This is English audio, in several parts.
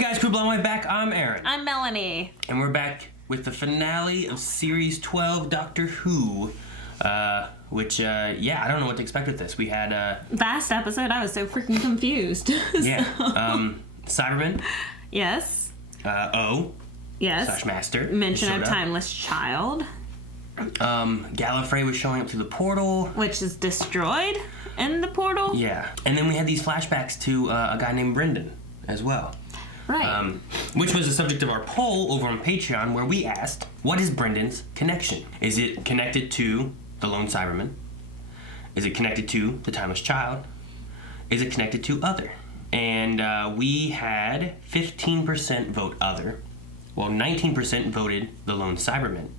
Hey guys, Crew Blown Way back. I'm Aaron. I'm Melanie. And we're back with the finale of Series 12 Doctor Who. Which, I don't know what to expect with this. We had, Last episode, I was so freaking confused. Yeah. Cybermen. Yes. O. Yes. / Master. Mention of Timeless Child. Gallifreyan was showing up through the portal. Which is destroyed in the portal. Yeah. And then we had these flashbacks to a guy named Brendan as well. Right. Which was the subject of our poll over on Patreon, where we asked, what is Brendan's connection? Is it connected to the lone Cyberman? Is it connected to the Timeless Child? Is it connected to other? And we had 15% vote other, while 19% voted the lone Cyberman,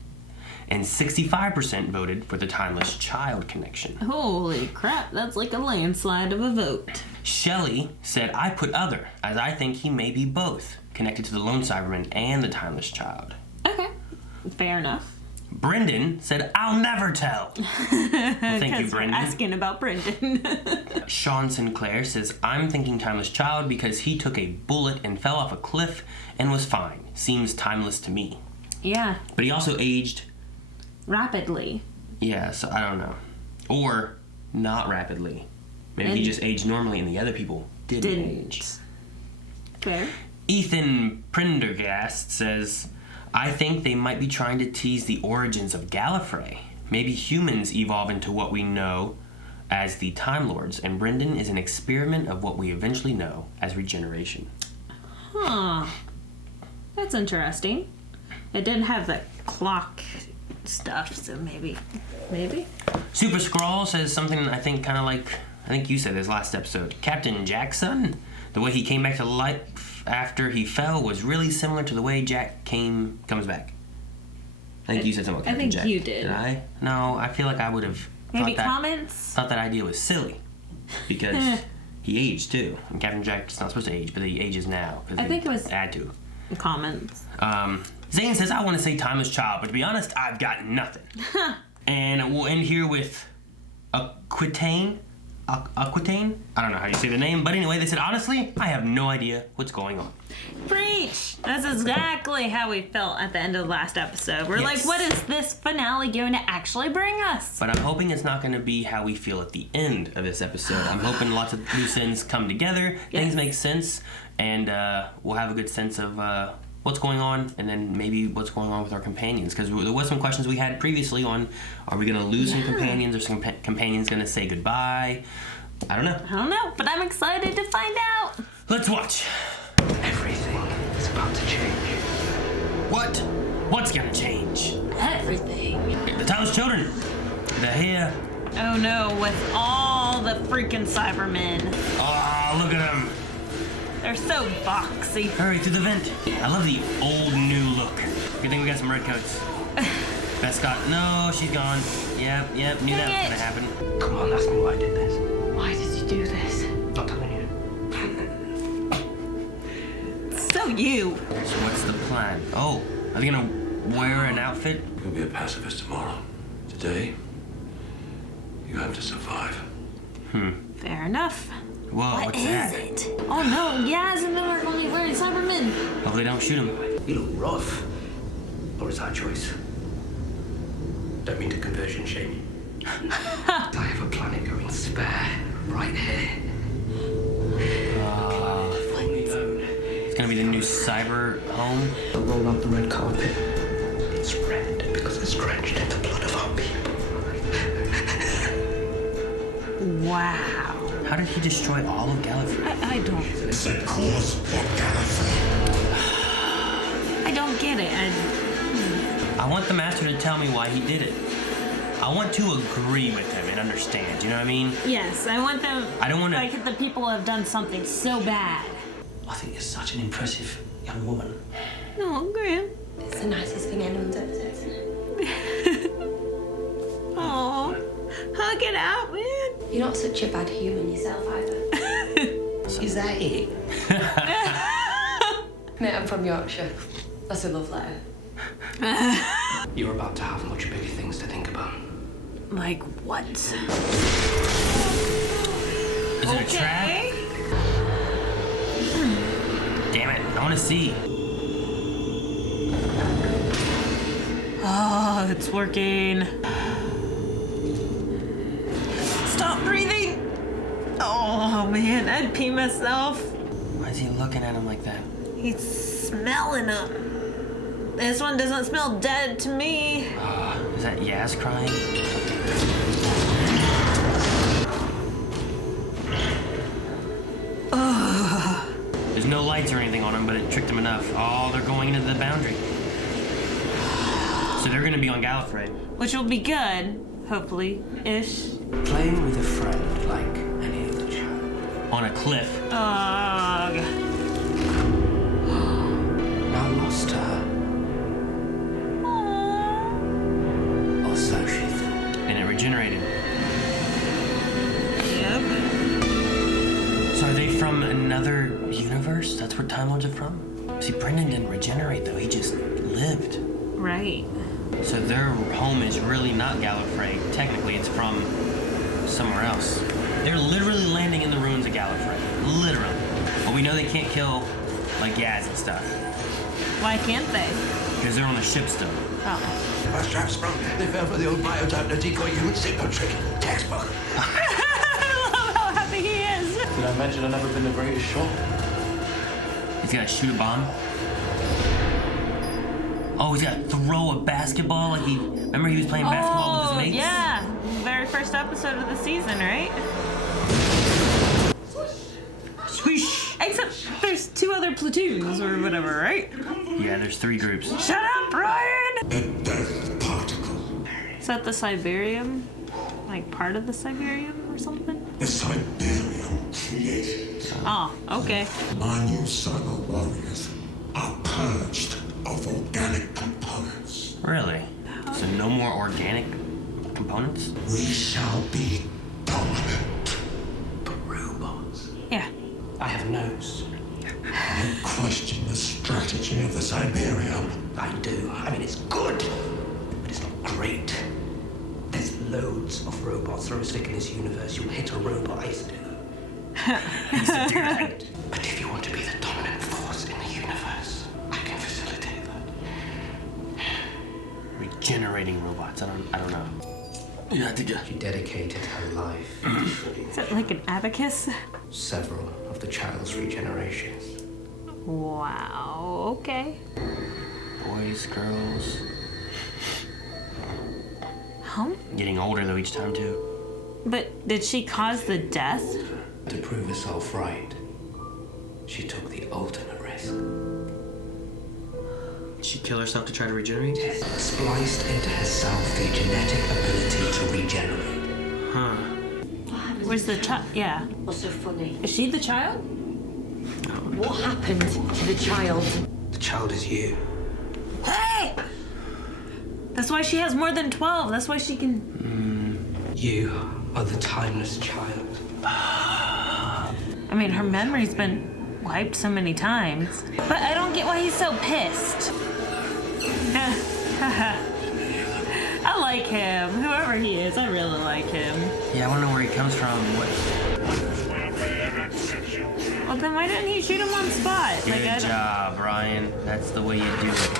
and 65% voted for the Timeless Child connection. Holy crap, that's like a landslide of a vote. Shelley said, I put other, as I think he may be both, connected to the lone Cyberman and the Timeless Child. Okay, fair enough. Brendan said, I'll never tell. Well, thank you, Brendan. Asking about Brendan. Sean Sinclair says, I'm thinking Timeless Child because he took a bullet and fell off a cliff and was fine. Seems timeless to me. Yeah. But he also aged rapidly. Yeah, so I don't know. Or not rapidly. Maybe he just aged normally and the other people didn't age. Fair. Ethan Prendergast says, I think they might be trying to tease the origins of Gallifrey. Maybe humans evolve into what we know as the Time Lords, and Brendan is an experiment of what we eventually know as regeneration. Huh. That's interesting. It didn't have the clock stuff, so maybe. Super Scrawl says something I think kind of like, I think you said this last episode. Captain Jackson, the way he came back to life after he fell was really similar to the way Jack comes back. I think you said something about Captain Jack. I think you did. Did I? No, I feel like I would have thought that idea was silly. Because he aged too. And Captain Jack's not supposed to age, but he ages now. I think it was add to comments. Zane says, I want to say Timeless Child, but to be honest, I've got nothing. And we'll end here with Aquitaine. I don't know how you say the name, but anyway, they said, honestly, I have no idea what's going on. Preach! That's exactly how we felt at the end of the last episode. We're like, what is this finale going to actually bring us? But I'm hoping it's not going to be how we feel at the end of this episode. I'm hoping lots of loose ends come together, things make sense, and we'll have a good sense of what's going on, and then maybe what's going on with our companions. Because there was some questions we had previously on, are we going to lose some companions, or some companions going to say goodbye? I don't know, but I'm excited to find out. Let's watch. Everything is about to change. What? What's going to change? Everything. The Timeless Children. They're here. Oh no, with all the freaking Cybermen. Oh, look at them. They're so boxy. Hurry through the vent. I love the old new look. Good thing we got some red coats. Beth Scott. No, she's gone. Yep, knew that was gonna happen. Come on, ask me why I did this. Why did you do this? Not telling you. So you. So what's the plan? Oh, are they gonna wear an outfit? You'll be a pacifist tomorrow. Today, you have to survive. Fair enough. Whoa, what's that? What is it? Oh no, Yaz and them are only wearing Cybermen. Hopefully they don't shoot him. You look rough. Or is that a choice? Don't mean to conversion shame you. I have a planet going spare right here. It's gonna be the new cyber home. I'll roll out the red carpet. It's red because it's drenched in the blood of our people. Wow. How did he destroy all of Gallifrey? I don't. It's a cause for Gallifrey. I don't get it. I want the Master to tell me why he did it. I want to agree with him and understand, you know what I mean? Yes, I want them. I don't want to. Like the people have done something so bad. I think you're such an impressive young woman. Oh, Graham. It's the nicest thing anyone's ever said to me. Oh, hug it out, man. You're not such a bad human yourself either. Is that it? Mate, I'm from Yorkshire. That's a love letter. You're about to have much bigger things to think about. Like what? Is it a trap? Damn it, I want to see. Oh, it's working. Stop breathing. Oh man, I'd pee myself. Why is he looking at him like that? He's smelling them. This one doesn't smell dead to me. Is that Yaz crying? There's no lights or anything on them, but it tricked them enough. Oh, they're going into the boundary. So they're gonna be on Gallifreyan. Which will be good, hopefully, ish. Playing with a friend like any other child. On a cliff. Ugh. Now lost to her. Or so she thought. And it regenerated. Yep. So are they from another universe? That's where Time Lords are from? See, Brendan didn't regenerate though, he just lived. Right. So their home is really not Gallifrey. Technically, it's from somewhere else. They're literally landing in the ruins of Gallifrey. Literally. But we know they can't kill, like, Yaz and stuff. Why can't they? Because they're on a ship still. Oh. My strap sprung. They fell for the old biotype decoy human signal trick. Textbook. I love how happy he is. Did I mention I've never been the greatest shot? He's got to shoot a bomb. Oh, he's got to throw a basketball like he... Remember he was playing basketball with his mates? Yeah. Very first episode of the season, right? Swish! Except there's 2 other platoons or whatever, right? Yeah, there's 3 groups. Shut up, Brian! A death particle. Is that the Cyberium? Like part of the Cyberium or something? The Cyberium created. Oh, okay. My new cyber warriors are purged of organic components. Really? So no more organic components? We shall be dominant. But robots. Yeah. I have notes. You question the strategy of the Cyberium. I do. I mean, it's good, but it's not great. There's loads of robots. Throw a stick in this universe, you'll hit a robot. I used to do that. But if you want to be the dominant force in the universe, I can facilitate that. Regenerating robots. I don't know. Yeah, I think She dedicated her life Is that like an abacus? several of the child's regenerations. Wow, okay. boys, girls. Huh? Getting older though each time too. But did she cause the death? To prove herself right, she took the ultimate risk. Did she kill herself to try to regenerate? Spliced into herself the genetic ability to regenerate. Huh. Where's the child? Yeah. What's so funny? Is she the child? What happened to the child? The child is you. Hey! That's why she has more than 12. That's why she can... You are the timeless child. I mean, her memory's been wiped so many times. But I don't get why he's so pissed. I like him. Whoever he is, I really like him. Yeah, I want to know where he comes from. What? Well, then why didn't he shoot him on spot? Good I don't- job, Ryan. That's the way you do it.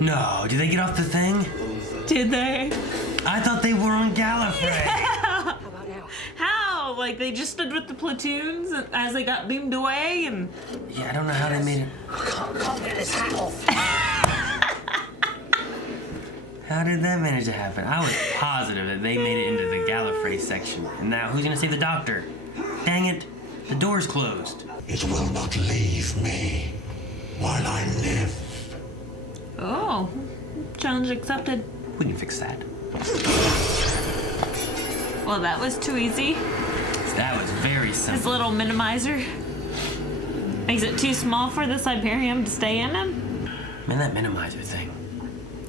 No, did they get off the thing? Did they? I thought they were on Gallifrey. How about now? How? Like, they just stood with the platoons as they got beamed away and... Yeah, I don't know how they made it. Can't get this hat off. How did that manage to happen? I was positive that they made it into the Gallifrey section. And now, who's gonna save the doctor? Dang it, the door's closed. It will not leave me while I live. Oh. Challenge accepted. We can fix that. Well, that was too easy. That was very His simple. little minimizer. Makes it too small for the Cyberium to stay in him. Man, that minimizer thing.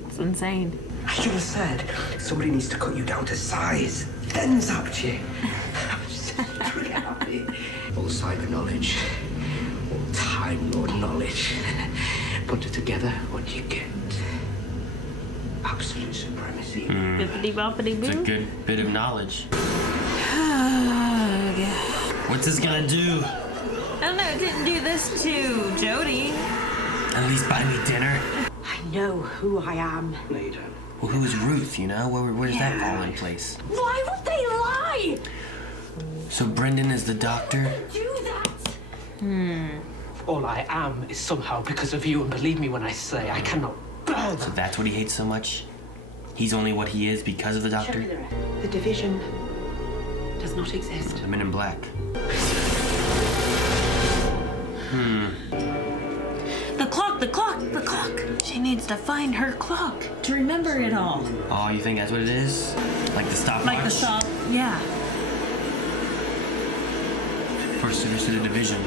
It's insane. I should have said, somebody needs to cut you down to size, then zapped you. Really happy. All cyber knowledge, all Time Lord knowledge. Put it together, what do you get? A absolute supremacy. Bippity boppity It's a boo. good bit of knowledge. Oh, God. What's this gonna do? I don't know, it didn't do this to Jody. At least buy me dinner. I know who I am. No, you don't. Well, who is Ruth, you know? Where does that fall in place? Why would they lie? So Brendan is the doctor? Do that. All I am is somehow because of you, and believe me when I say I cannot bear So that. that's what he hates so much? He's only what he is because of the doctor? The division does not exist. The Men in Black. The clock, the clock, the clock. She needs to find her clock to remember it all. Oh, you think that's what it is? Like the stopwatch? Like the stop, yeah. First suitors to the division.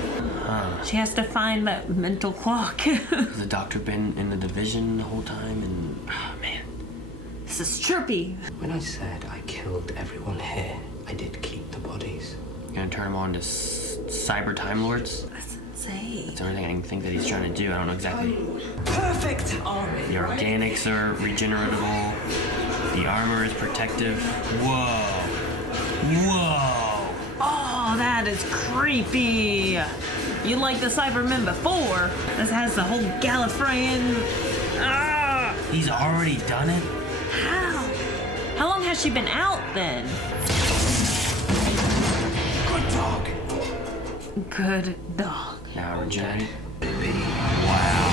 Huh. She has to find that mental clock. Has the doctor been in the division the whole time? And, oh man. This is trippy. When I said I killed everyone here, I did keep the bodies. You're gonna turn him on to cyber Time Lords? That's insane. That's the only thing I can think that he's trying to do. I don't know exactly. Perfect army. The organics are regeneratable. The armor is protective. Whoa. Whoa. Oh, that is creepy. You like the Cybermen before. This has the whole Gallifreyan. Ah! He's already done it? How? How long has she been out then? Good dog. Good dog. Now regenerated. Wow.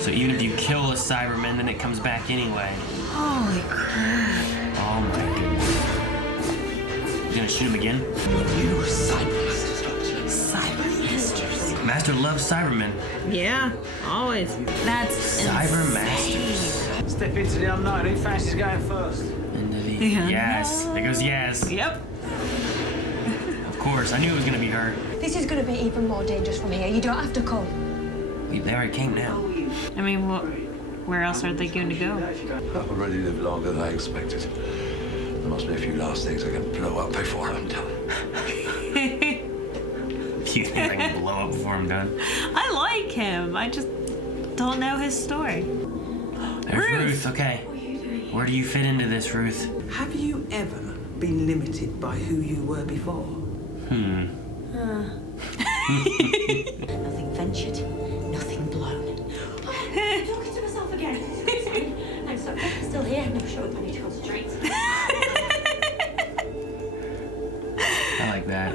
So even if you kill a Cyberman, then it comes back anyway. Holy crap. Oh my goodness. You gonna shoot him again? You Cybermasters, Doctor. Cybermasters. Master loves Cybermen. Yeah, always. That's Cybermasters. Step into the unknown. Who fancies going first? Into the Yeah. yes. There goes yes. insane. Yep. Of course, I knew it was gonna be her. This is going to be even more dangerous from here. You don't have to come. They already came now. I mean, where else are they going to go? I've already lived longer than I expected. There must be a few last things I can blow up before I'm done. You think I can blow up before I'm done? I like him. I just don't know his story. There's Ruth. Ruth. Okay. Where do you fit into this, Ruth? Have you ever been limited by who you were before? Nothing ventured, nothing blown. Talking to myself again. I'm sorry. I'm still here. No, shut up. I need to concentrate. I like that.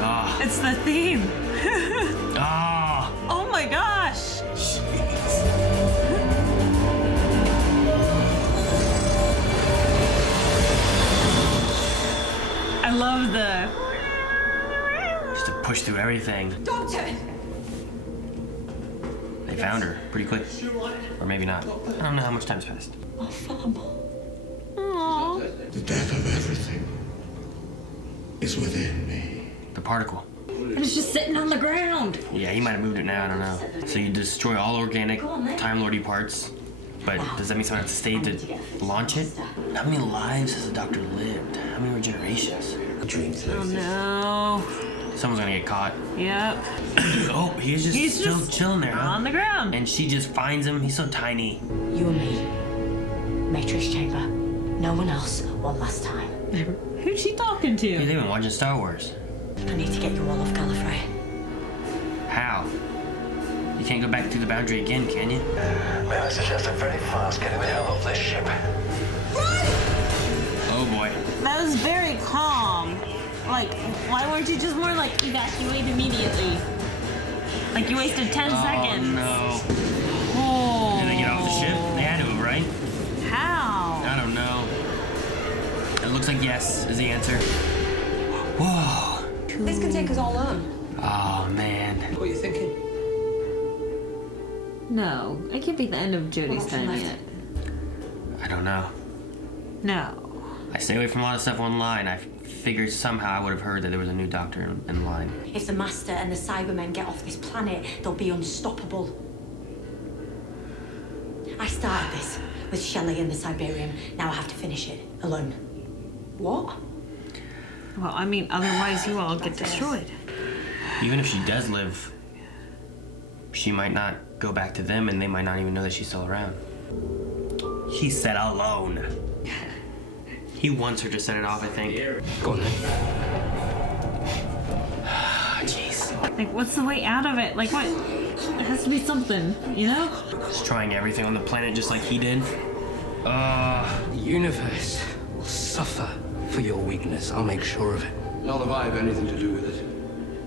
Ah. It's the theme. Ah. Oh my gosh. I love the. Just to push through everything. Doctor! They found her pretty quick. Or maybe not. I don't know how much time's passed. Oh, Fam. Aww. The death of everything is within me. The particle. And it's just sitting on the ground. Yeah, he might have moved it now, I don't know. So you destroy all organic Time Lordy parts. But does that mean someone has to stay to launch it? How many lives has the Doctor lived? How many regenerations? Oh no. Someone's gonna get caught. Yep. Oh, he's just still chilling there, huh? On the ground. And she just finds him. He's so tiny. You and me. Matrix chamber. No one else. One last time. Who's she talking Hey, to? they've been watching Star Wars. I need to get you all off Gallifrey. How? You can't go back through the boundary again, can you? May I suggest a very fast getting the hell off this ship? Oh boy. That was very calm. Like, why weren't you just more like evacuate immediately? Like you wasted 10 seconds. Oh no. Oh. Did they get off the ship? They had to have, right? How? I don't know. It looks like yes is the answer. Whoa. This can take us all home. Oh man. What are you thinking? No, it could be the end of Jodie's What's time left? yet. I don't know. No. I stay away from a lot of stuff online. I figured somehow I would have heard that there was a new Doctor in line. If the Master and the Cybermen get off this planet, they'll be unstoppable. I started this with Shelley and the Cyberium. Now I have to finish it alone. What? Well, I mean, otherwise you all get destroyed. Even if she does live, she might not go back to them and they might not even know that she's still around. He said alone. He wants her to set it off, I think. Go on then. Jeez. Like, what's the way out of it? Like, what? It has to be something, you know? He's trying everything on the planet just like he did. The universe will suffer for your weakness. I'll make sure of it. Not if I have anything to do with it.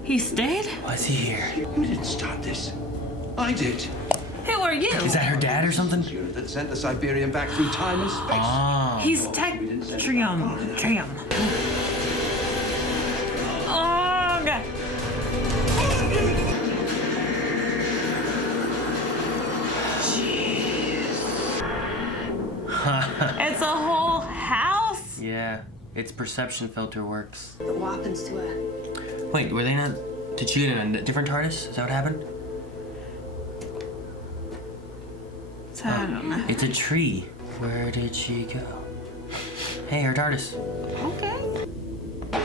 He stayed? Why is he here? You didn't start this. I did. Who are you? Is that her dad or something? Unit that sent the Cybermen back through time and space. He's Trium. Oh, God. It's a whole house? Yeah, its perception filter works. But what happens to her? Wait, were they not... Did she get in a different TARDIS? Is that what happened? So, I don't know. It's a tree. Where did she go? Hey, her TARDIS. Okay. Well,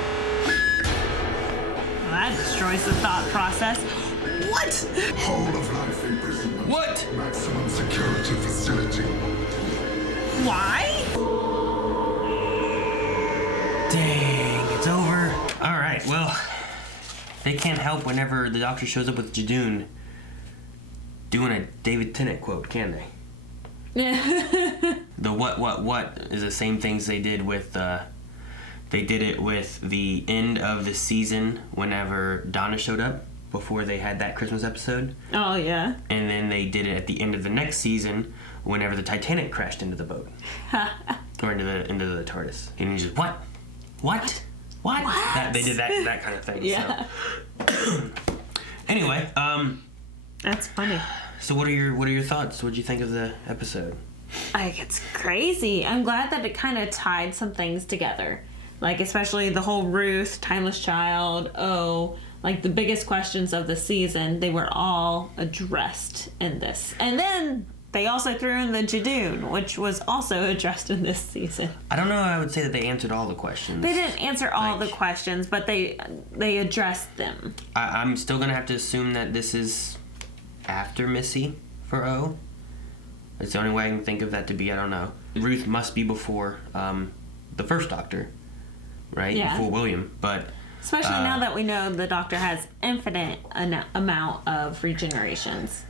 that destroys the thought process. What? Whole of life imprisonment. What? Maximum security facility. Why? Dang, it's over. All right, well, they can't help whenever the Doctor shows up with Jadoon doing a David Tennant quote, can they? The what is the same things they did with, they did it with the end of the season whenever Donna showed up before they had that Christmas episode. Oh, yeah. And then they did it at the end of the next season whenever the Titanic crashed into the boat. Or into the TARDIS. And you just, what? That, they did that kind of thing. Yeah. So. Anyway, That's funny. so what are your thoughts? What did you think of the episode? Like, it's crazy. I'm glad that it kind of tied some things together. Like, especially the whole Ruth, Timeless Child, like the biggest questions of the season, they were all addressed in this. And then they also threw in the Jadoon, which was also addressed in this season. I don't know. I would say that they answered all the questions. They didn't answer all the questions, but they addressed them. I'm still gonna have to assume that this is after Missy for O. It's the only way I can think of that to be. I don't know. Ruth must be before the first Doctor, right? Yeah. Before William, but. Especially now that we know the Doctor has infinite amount of regenerations.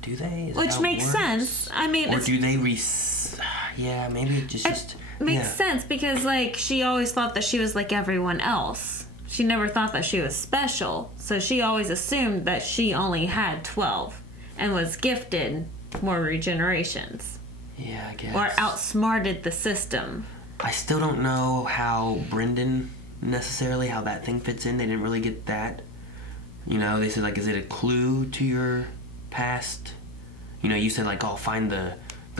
Do they? Is that Which how it makes works? sense. I mean, Or do they yeah, maybe it just makes yeah. sense because, like, she always thought that she was like everyone else. She never thought that she was special. So she always assumed that she only had 12 and was gifted more regenerations. Yeah, I guess. Or outsmarted the system. I still don't know how Brendan necessarily, how that thing fits in. They didn't really get that. You know, they said, like, is it a clue to your past? You know, you said, like, oh, find the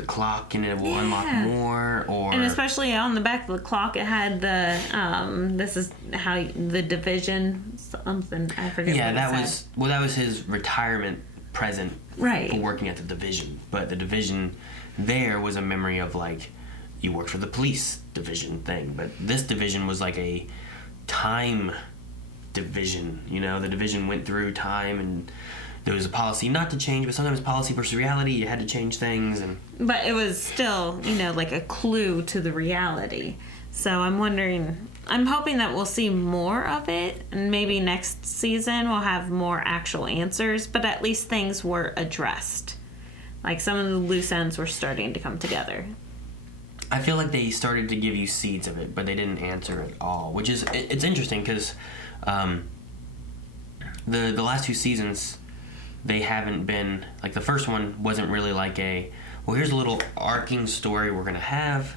clock and it will unlock more, or... And especially on the back of the clock, it had the, this is how, the division, something, I forget yeah, what that it was, said. well, that was his retirement present Right. for working at the division. But the division there was a memory of, like, you worked for the police division thing. But this division was like a time division, you know? The division went through time, and there was a policy not to change, but sometimes policy versus reality, you had to change things. And But it was still, you know, like a clue to the reality. So I'm wondering, I'm hoping that we'll see more of it, and maybe next season we'll have more actual answers, but at least things were addressed. Like, some of the loose ends were starting to come together. I feel like they started to give you seeds of it, but they didn't answer it all, which is, it's interesting because the last two seasons, they haven't been, like, the first one wasn't really like a, well, here's a little arcing story we're going to have,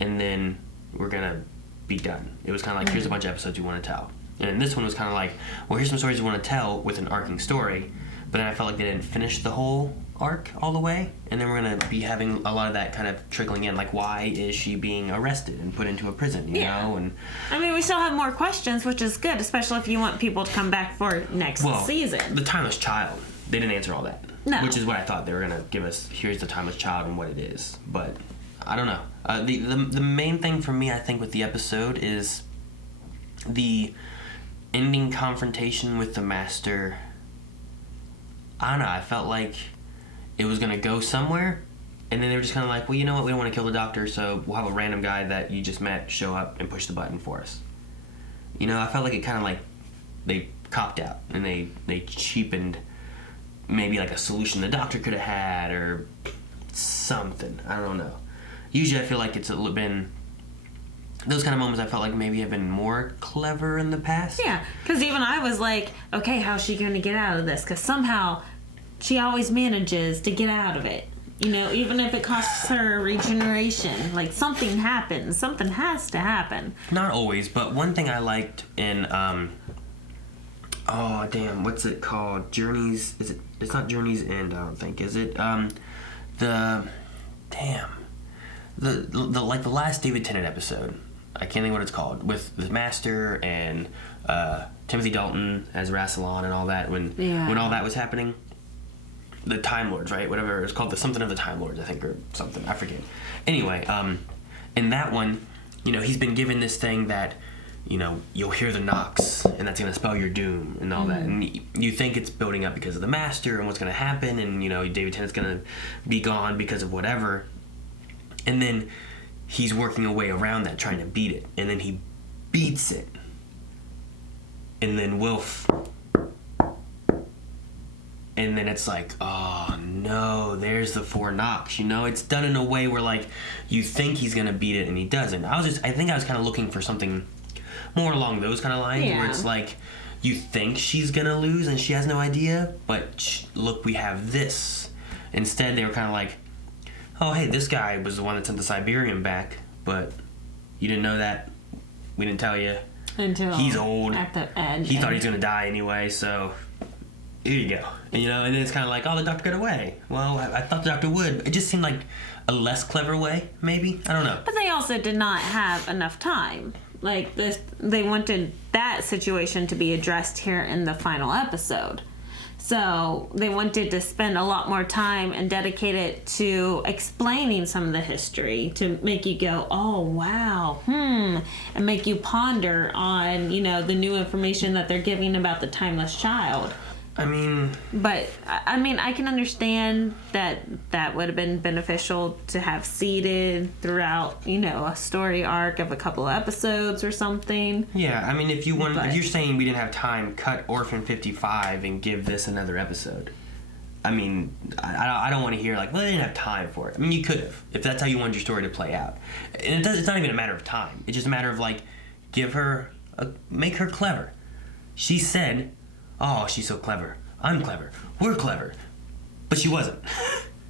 and then we're going to be done. It was kind of like, here's a bunch of episodes you want to tell. And then this one was kind of like, well, here's some stories you want to tell with an arcing story, but then I felt like they didn't finish the whole arc all the way, and then we're going to be having a lot of that kind of trickling in, like, why is she being arrested and put into a prison, you know? And I mean, we still have more questions, which is good, especially if you want people to come back for next season. The Timeless Child, they didn't answer all that. No. Which is what I thought they were going to give us, here's the Timeless Child and what it is. But I don't know. The main thing for me, I think, with the episode is the ending confrontation with the Master I don't know, I felt like it was gonna go somewhere, and then they were just kind of like, well, you know what, we don't want to kill the doctor, so we'll have a random guy that you just met show up and push the button for us. You know, I felt like it kind of like they copped out and they cheapened maybe like a solution the doctor could have had or something. I don't know. Usually I feel like it's been those kind of moments. I felt like maybe have been more clever in the past. Yeah, because even I was like, okay, how's she going to get out of this? Because somehow she always manages to get out of it. You know, even if it costs her regeneration, like something happens. Something has to happen. Not always, but one thing I liked in oh damn, what's it called? Journeys? Is it? It's not Journey's End. I don't think. Is it? The like the last David Tennant episode. I can't think what it's called, with the Master and Timothy Dalton as Rassilon and all that. When all that was happening. The Time Lords, right? Whatever it's called, the something of the Time Lords, I think, or something. I forget. Anyway, in that one, you know, he's been given this thing that, you know, you'll hear the knocks, and that's gonna spell your doom and all that. And you think it's building up because of the Master and what's gonna happen, and you know, David Tennant's gonna be gone because of whatever. And then he's working a way around that, trying to beat it, and then he beats it, and then Wilf. And then it's like, oh no, there's the 4 knocks. You know, it's done in a way where like you think he's gonna beat it and he doesn't. I think I was kind of looking for something more along those kind of lines, where it's like you think she's gonna lose and she has no idea, but look, we have this. Instead, they were kind of like, oh hey, this guy was the one that sent the Cybermen back, but you didn't know that. We didn't tell you. Until he's old. At the end. He thought he was gonna die anyway, so. Here you go. And, you know, and then it's kind of like, oh, the doctor got away. Well, I thought the doctor would. It just seemed like a less clever way, maybe. I don't know. But they also did not have enough time. Like, they wanted that situation to be addressed here in the final episode. So they wanted to spend a lot more time and dedicate it to explaining some of the history to make you go, oh, wow, and make you ponder on, you know, the new information that they're giving about the timeless child. I mean... But, I mean, I can understand that would have been beneficial to have seeded throughout, you know, a story arc of a couple of episodes or something. Yeah, I mean, if you're saying we didn't have time, cut Orphan 55 and give this another episode. I mean, I don't want to hear like, well, they didn't have time for it. I mean, you could have, if that's how you wanted your story to play out. And it's not even a matter of time. It's just a matter of like, make her clever. She said... Oh, she's so clever. I'm clever. We're clever. But she wasn't.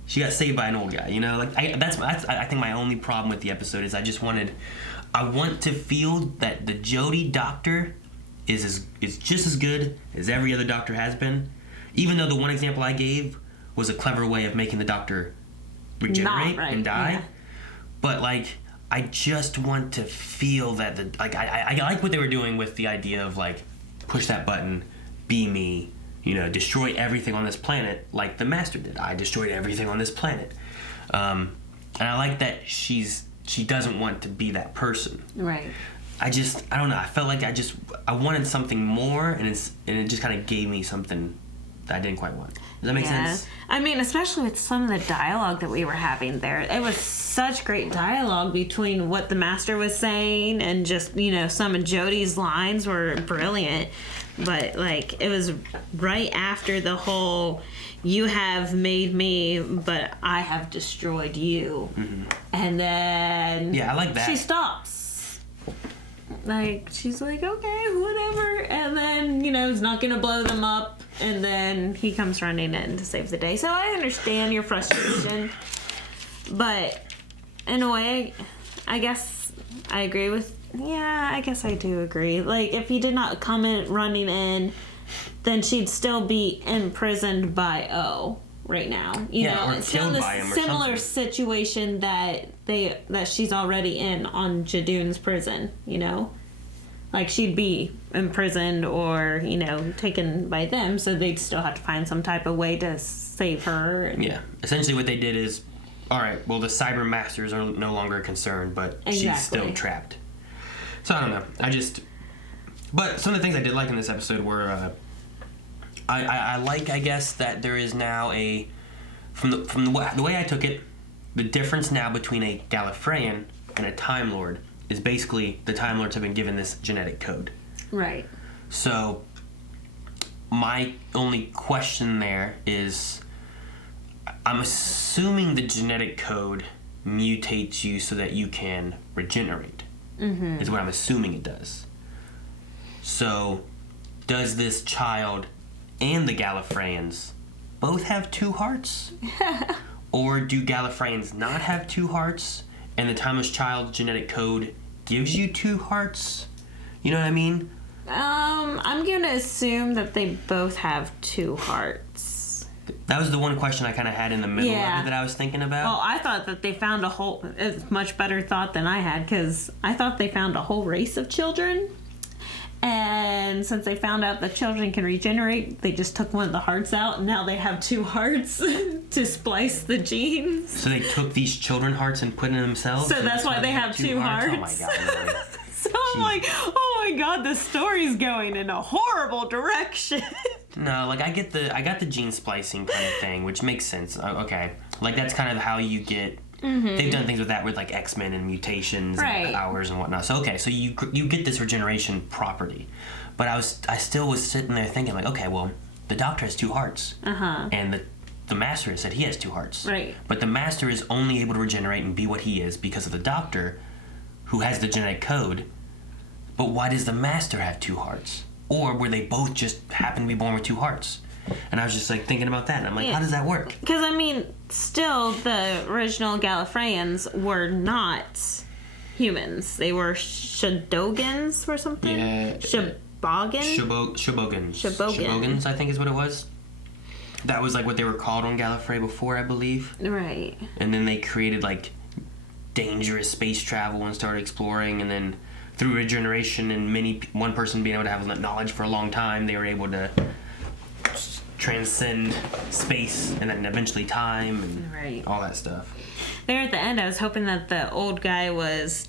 She got saved by an old guy, you know? Like I think my only problem with the episode is I want to feel that the Jodie doctor is just as good as every other doctor has been. Even though the one example I gave was a clever way of making the doctor regenerate and die. Yeah. But like I just want to feel that I like what they were doing with the idea of like push that button, be me, you know, destroy everything on this planet like the Master did. I destroyed everything on this planet. And I like that she doesn't want to be that person. Right. I don't know. I felt like I wanted something more, and it just kind of gave me something that I didn't quite want. Does that make sense? I mean, especially with some of the dialogue that we were having there. It was such great dialogue between what the Master was saying and just, you know, some of Jodie's lines were brilliant. But, like, it was right after the whole, you have made me, but I have destroyed you. Mm-hmm. And then... Yeah, I like that. She stops. Like, she's like, okay, whatever. And then, you know, he's not going to blow them up. And then he comes running in to save the day. So I understand your frustration. But, in a way, I guess I agree with... Yeah, I guess I do agree. Like, if he did not come in running in, then she'd still be imprisoned by O right now. You know, or it's killed still by him or similar something. Situation that she's already in on Jadoon's prison. You know, like she'd be imprisoned or taken by them, so they'd still have to find some type of way to save her. Yeah, essentially what they did is, all right, well the Cyber Masters are no longer concerned, but she's still trapped. So I don't know. But some of the things I did like in this episode were I like, I guess, that there is now a... From the way I took it, the difference now between a Gallifreyan and a Time Lord is basically the Time Lords have been given this genetic code. Right. So, my only question there is, I'm assuming the genetic code mutates you so that you can regenerate. Mm-hmm. Is what I'm assuming it does. So, does this child and the Gallifreyans both have 2 hearts? Or do Gallifreyans not have 2 hearts, and the Timeless Child genetic code gives you 2 hearts? You know what I mean? I'm gonna assume that they both have 2 hearts. That was the one question I kind of had in the middle of it that I was thinking about. Well, I thought that they found it's much better thought than I had, because I thought they found a whole race of children. And since they found out that children can regenerate, they just took one of the hearts out, and now they have 2 hearts to splice the genes. So they took these children hearts and put in themselves? So that's why they have 2 hearts. Oh my god, Lily. So I'm like, oh my god, the story's going in a horrible direction. No, like I got the gene splicing kind of thing, which makes sense. Okay, like that's kind of how you get. Mm-hmm. They've done things with that with like X-Men and mutations and powers and whatnot. So okay, so you get this regeneration property, but I still was sitting there thinking like, okay, well, the Doctor has 2 hearts, and the Master has said he has 2 hearts, right? But the Master is only able to regenerate and be what he is because of the Doctor, who has the genetic code. But why does the Master have 2 hearts? Or were they both just happen to be born with 2 hearts? And I was just like thinking about that, and I'm like, how does that work? Because I mean, still, the original Gallifreyans were not humans. They were Shadogans or something. Yeah. Shobogans. Shobogans, I think is what it was. That was like what they were called on Gallifrey before, I believe. Right. And then they created like dangerous space travel and started exploring, and then through regeneration and one person being able to have knowledge for a long time, they were able to transcend space and then eventually time and all that stuff. There at the end, I was hoping that the old guy was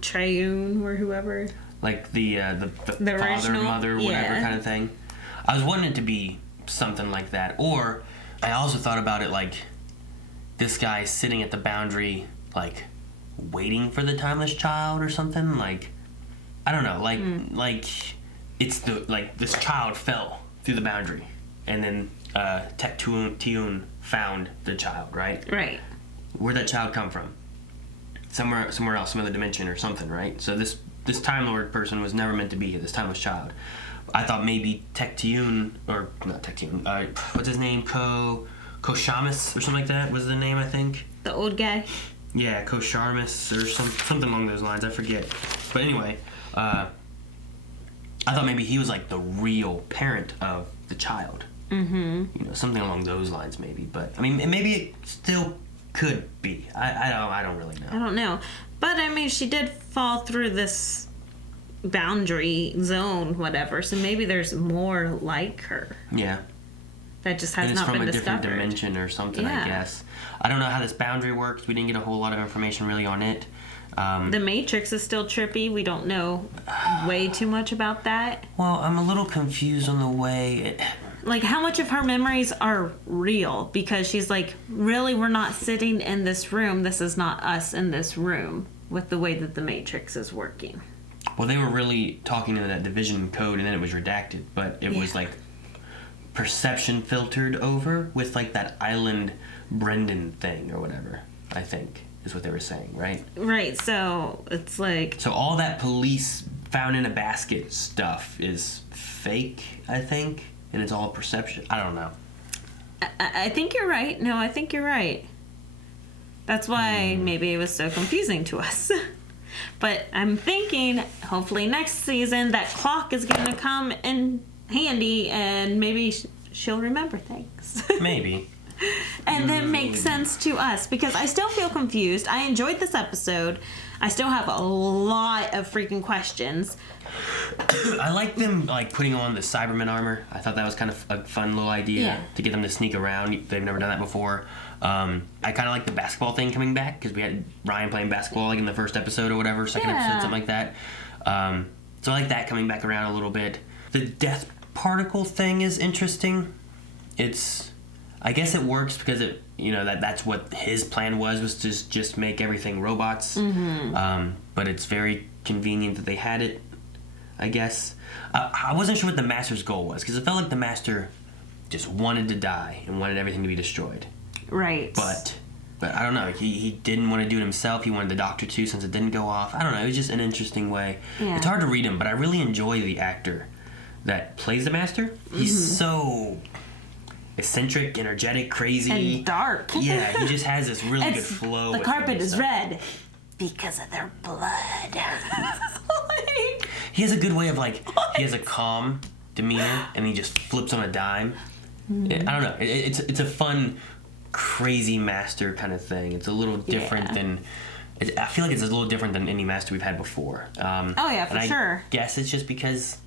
Triune or whoever. Like the father, original, mother, whatever kind of thing. I was wanting it to be something like that. Or I also thought about it like this guy sitting at the boundary, like waiting for the Timeless Child or something. Like, I don't know. Like it's this child fell through the boundary. And then Tiun found the child, right? Right. Where'd that child come from? Somewhere else, some other dimension or something, right? So this Time Lord person was never meant to be here, this Timeless Child. I thought maybe Tiun, or not Tiun, what's his name? Koshamis or something like that was the name, I think. The old guy? Yeah, Kosharmis or something along those lines, I forget. But anyway, I thought maybe he was like the real parent of the child. Mm-hmm. You know, something along those lines, maybe. But I mean, maybe it still could be. I don't really know. I don't know. But I mean, she did fall through this boundary zone, whatever. So maybe there's more like her. Yeah. That just has not been discovered. And it's from a different dimension or something, I guess. I don't know how this boundary works. We didn't get a whole lot of information really on it. The Matrix is still trippy. We don't know way too much about that. Well, I'm a little confused on the way like, how much of her memories are real? Because she's like, really, we're not sitting in this room. This is not us in this room with the way that the Matrix is working. Well, they were really talking in that division code, and then it was redacted. But it was, like, perception filtered over with, like, that Island Brendan thing or whatever, I think, is what they were saying, right? Right, so it's like... So all that police found in a basket stuff is fake, I think, and it's all perception. I don't know. I think you're right. No, I think you're right. That's why maybe it was so confusing to us. But I'm thinking, hopefully next season, that clock is going to come in handy, and maybe she'll remember things. Maybe. And then make sense to us, because I still feel confused. I enjoyed this episode. I still have a lot of freaking questions. I like them like putting on the Cybermen armor. I thought that was kind of a fun little idea to get them to sneak around. They've never done that before. I kind of like the basketball thing coming back, because we had Ryan playing basketball like in the first episode or whatever, second episode, something like that. So I like that coming back around a little bit. The death particle thing is interesting. I guess it works because that's what his plan was to just make everything robots. But it's very convenient that they had it, I guess. I wasn't sure what the Master's goal was, because it felt like the Master just wanted to die and wanted everything to be destroyed. Right. But I don't know. He didn't want to do it himself. He wanted the Doctor to, since it didn't go off. I don't know. It was just an interesting way. Yeah. It's hard to read him, but I really enjoy the actor that plays the Master. He's so eccentric, energetic, crazy. And dark. Yeah, he just has this really good flow. The with carpet him is and stuff. red because of their blood. He has a good way of he has a calm demeanor, and he just flips on a dime. I don't know. It's a fun, crazy Master kind of thing. It's a little different than. I feel like it's a little different than any Master we've had before. For sure. I guess it's just because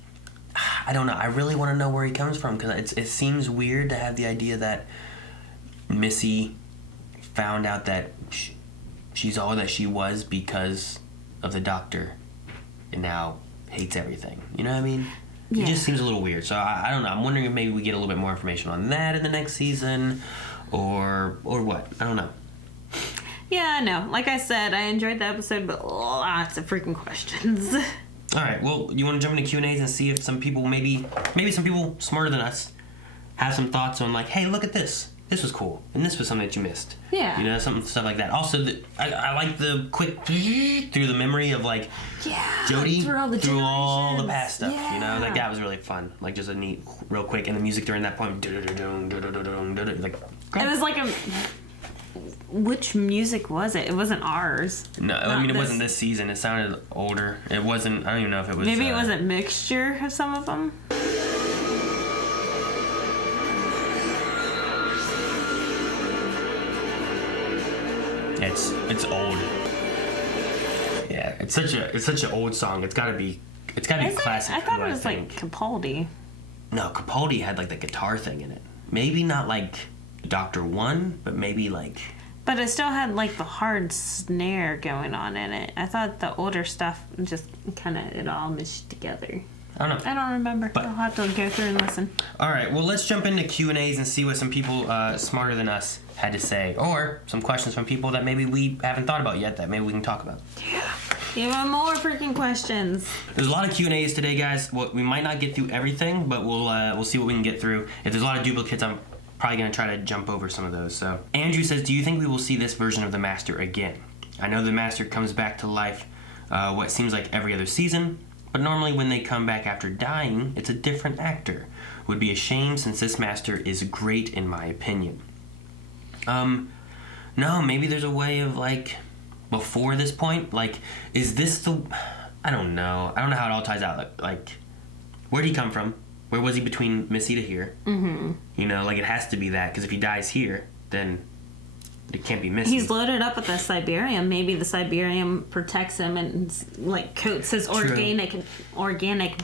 I don't know. I really want to know where he comes from, because it seems weird to have the idea that Missy found out that she's all that she was because of the Doctor, and now hates everything. You know what I mean? Yeah. It just seems a little weird. So I don't know. I'm wondering if maybe we get a little bit more information on that in the next season, or what. I don't know. Yeah, I know. Like I said, I enjoyed the episode, but lots of freaking questions. All right. Well, you want to jump into Q&As and see if some people, maybe some people smarter than us, have some thoughts on hey, look at this. This was cool, and this was something that you missed. Yeah. Stuff like that. Also, I like the quick through the memory of Jodie through all the past stuff. Yeah. That was really fun. Just a neat, real quick, and the music during that point. It was which music was it? It wasn't ours. No, I mean it wasn't this season. It sounded older. It wasn't. I don't even know if it was. Maybe it was a mixture of some of them. It's old. Yeah, it's such an old song. It's gotta be classic. I thought it was Capaldi. No, Capaldi had the guitar thing in it. Maybe not Doctor One, but maybe But it still had the hard snare going on in it. I thought the older stuff just kind of it all meshed together. I don't know. I don't remember. But, I'll have to go through and listen. All right, well, let's jump into Q&As and see what some people smarter than us had to say, or some questions from people that maybe we haven't thought about yet that maybe we can talk about. Yeah. Even more freaking questions. There's a lot of Q&As today, guys. We might not get through everything, but we'll see what we can get through. If there's a lot of duplicates, I'm probably going to try to jump over some of those. So Andrew says, do you think we will see this version of the Master again? I know the Master comes back to life what seems like every other season, but normally when they come back after dying, it's a different actor. Would be a shame since this Master is great in my opinion. No, maybe there's a way of before this point, is this the, I don't know how it all ties out. Where'd he come from? Where was he between Missy to here? Mm-hmm. It has to be that, because if he dies here, then it can't be Missy. He's loaded up with the Cyberium. Maybe the Cyberium protects him and coats his organic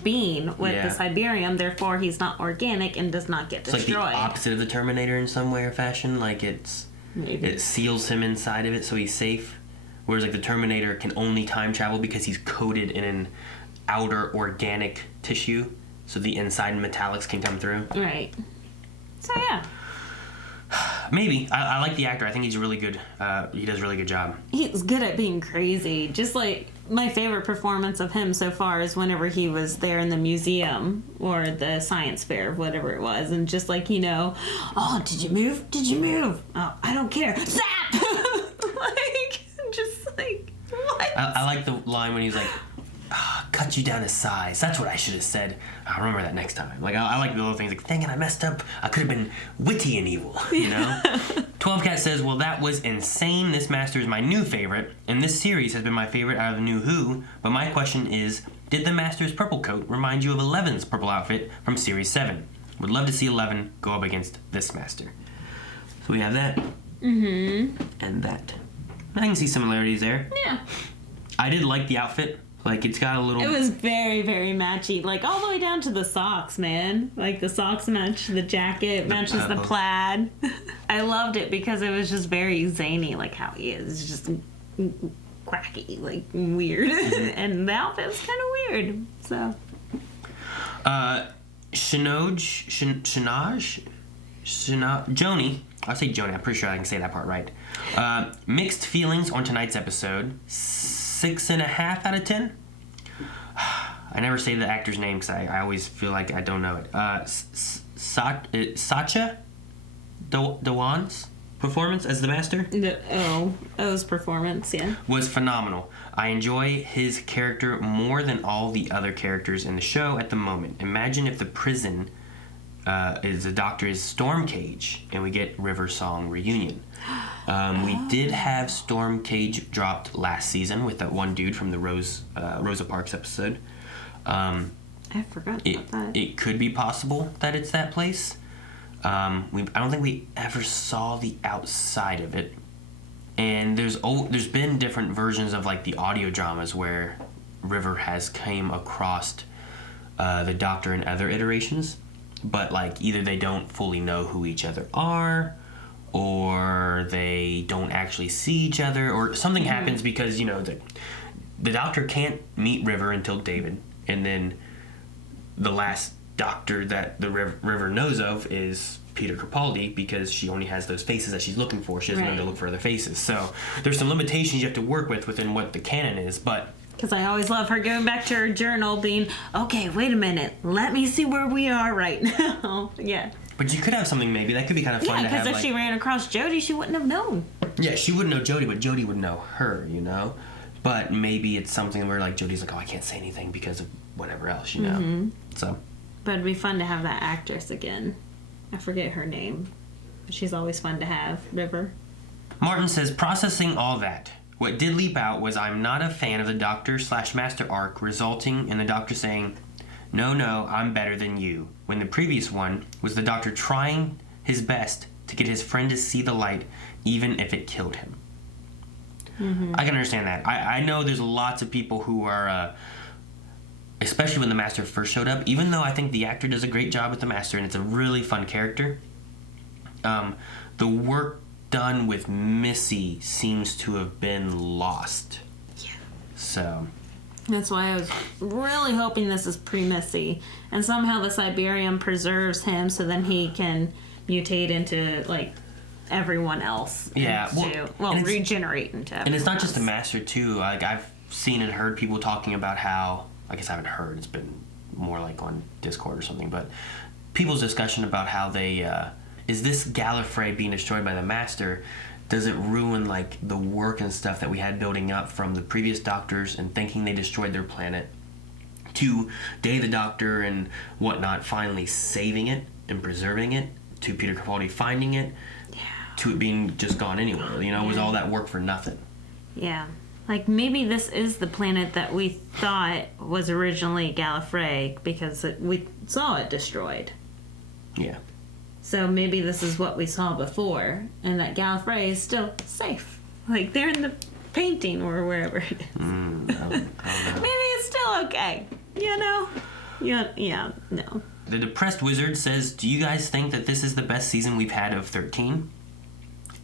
being with the Cyberium. Therefore, he's not organic and does not get destroyed. It's the opposite of the Terminator in some way or fashion. It seals him inside of it, so he's safe. Whereas the Terminator can only time travel because he's coated in an outer organic tissue, so the inside metallics can come through. Right. So yeah. Maybe. I like the actor. I think he's really good. He does a really good job. He's good at being crazy. Just my favorite performance of him so far is whenever he was there in the museum or the science fair, whatever it was, and just oh, did you move? Did you move? Oh, I don't care. Zap! What? I like the line when he's cut you down to size. That's what I should have said. I'll remember that next time. I like the little things dang it, I messed up. I could have been witty and evil, 12 Cat says, well, that was insane. This Master is my new favorite, and this series has been my favorite out of the new Who, but my question is, did the Master's purple coat remind you of Eleven's purple outfit from Series 7? Would love to see 11 go up against this Master. So we have that. Mm-hmm. And that. I can see similarities there. Yeah. I did like the outfit. It's got a little... It was very, very matchy. All the way down to the socks, man. The socks match the jacket, matches the plaid. I loved it because it was just very zany, how he is. Just quacky, weird. Mm-hmm. And the outfit was kind of weird, so... Joni. I'll say Joni. I'm pretty sure I can say that part right. Mixed feelings on tonight's episode. 6.5 out of 10. I never say the actor's name because I always feel like I don't know it. Sacha Dhawan's performance as the Master O's performance, yeah, was phenomenal. I enjoy his character more than all the other characters in the show at the moment. Imagine if the prison is the Doctor's Storm Cage and we get River Song reunion. We did have Storm Cage dropped last season with that one dude from the Rosa Parks episode. I forgot about that. It could be possible that it's that place. I don't think we ever saw the outside of it. And there's been different versions of like the audio dramas where River has came across the Doctor in other iterations, but like either they don't fully know who each other are, or they don't actually see each other, or something happens because the Doctor can't meet River until David, and then the last Doctor that the River knows of is Peter Capaldi because she only has those faces that she's looking for. She doesn't know to look for other faces. So there's some limitations you have to work with within what the canon is, but... Because I always love her going back to her journal being, okay, wait a minute, let me see where we are right now. Yeah. But you could have something maybe. That could be kind of fun to have. Yeah, because if she ran across Jodie, she wouldn't have known. Yeah, she wouldn't know Jodie, but Jodie would know her, But maybe it's something where like Jodie's like, oh, I can't say anything because of whatever else, Mm-hmm. So... But it'd be fun to have that actress again. I forget her name. But she's always fun to have, River. Martin says, processing all that. What did leap out was I'm not a fan of the Doctor/Master arc, resulting in the Doctor saying, no, I'm better than you. When the previous one was the Doctor trying his best to get his friend to see the light, even if it killed him. Mm-hmm. I can understand that. I know there's lots of people who are... especially when the Master first showed up, even though I think the actor does a great job with the Master and it's a really fun character, the work done with Missy seems to have been lost. Yeah. So... That's why I was really hoping this is pre-Missy. And somehow the Cybermen preserves him so then he can mutate into, like, everyone else. Yeah. Regenerate into everyone And it's not else. just the Master, too. Like, I've seen and heard people talking about how... I guess I haven't heard. It's been more like on Discord or something. But people's discussion about how they... is this Gallifrey being destroyed by the Master... Does it ruin like the work and stuff that we had building up from the previous Doctors and thinking they destroyed their planet to Day the Doctor and whatnot finally saving it and preserving it, to Peter Capaldi finding it, to it being just gone anywhere? Was all that work for nothing? Yeah. Like maybe this is the planet that we thought was originally Gallifrey because we saw it destroyed. Yeah. So maybe this is what we saw before, and that Gallifrey is still safe. Like, they're in the painting or wherever it is. I don't know. Maybe it's still okay. Yeah, no. The Depressed Wizard says, do you guys think that this is the best season we've had of 13?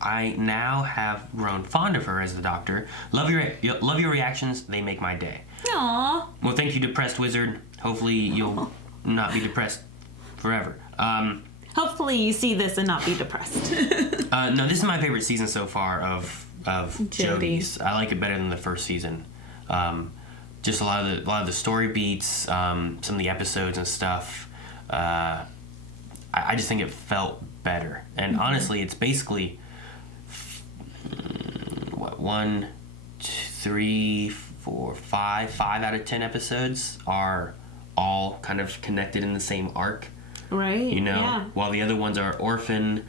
I now have grown fond of her as the Doctor. Love your reactions. They make my day. Aww. Well, thank you, Depressed Wizard. Hopefully you'll not be depressed forever. Hopefully you see this and not be depressed. No, this is my favorite season so far of Jodie's. I like it better than the first season. Just a lot of the story beats, some of the episodes and stuff. I just think it felt better. And honestly, it's basically 1, 2, 3, 4, 5 out of 10 episodes are all kind of connected in the same arc. Right. Yeah. While the other ones are Orphan,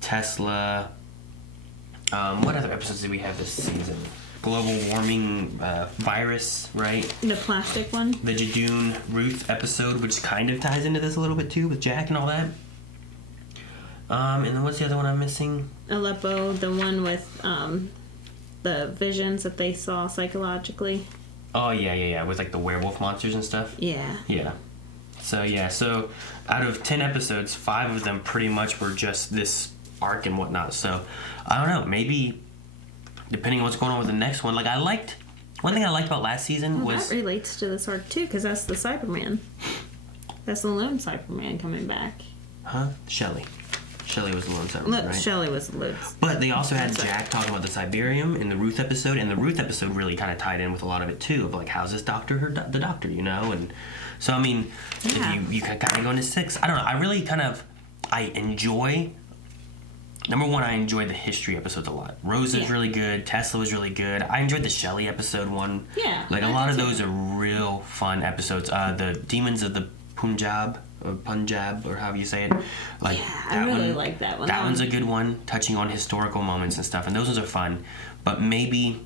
Tesla. What other episodes did we have this season? Global warming, virus, right? The plastic one. The Jadoon Ruth episode, which kind of ties into this a little bit too, with Jack and all that. And then what's the other one I'm missing? Aleppo, the one with the visions that they saw psychologically. Oh yeah, with like the werewolf monsters and stuff. Yeah. Yeah. So out of 10 episodes, 5 of them pretty much were just this arc and whatnot. So I don't know, maybe depending on what's going on with the next one. Like one thing I liked about last season was that relates to this arc too, because that's the Cyberman. That's the lone Cyberman coming back. Huh? Shelley was the lone Cyberman, right? Shelley was the lone. But they also had Jack talking about the Cyberium in the Ruth episode, and the Ruth episode really kind of tied in with a lot of it too, of like, how's this doctor the doctor, you know? And so, I mean, if you can kind of go into 6. I don't know. I really I enjoy. Number one, I enjoyed the history episodes a lot. Rose is really good. Tesla was really good. I enjoyed the Shelley episode one. Yeah. Like, a lot of those are real fun episodes. The Demons of the Punjab, or however you say it. Like, I really like that one. That one's a good one, touching on historical moments and stuff, and those ones are fun. But maybe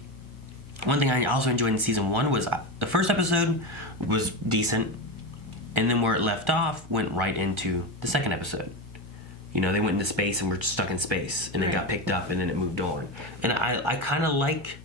one thing I also enjoyed in season 1 was the first episode was decent, and then where it left off went right into the second episode. You know, they went into space and were stuck in space, and it got picked up, and then it moved on. And I kind of like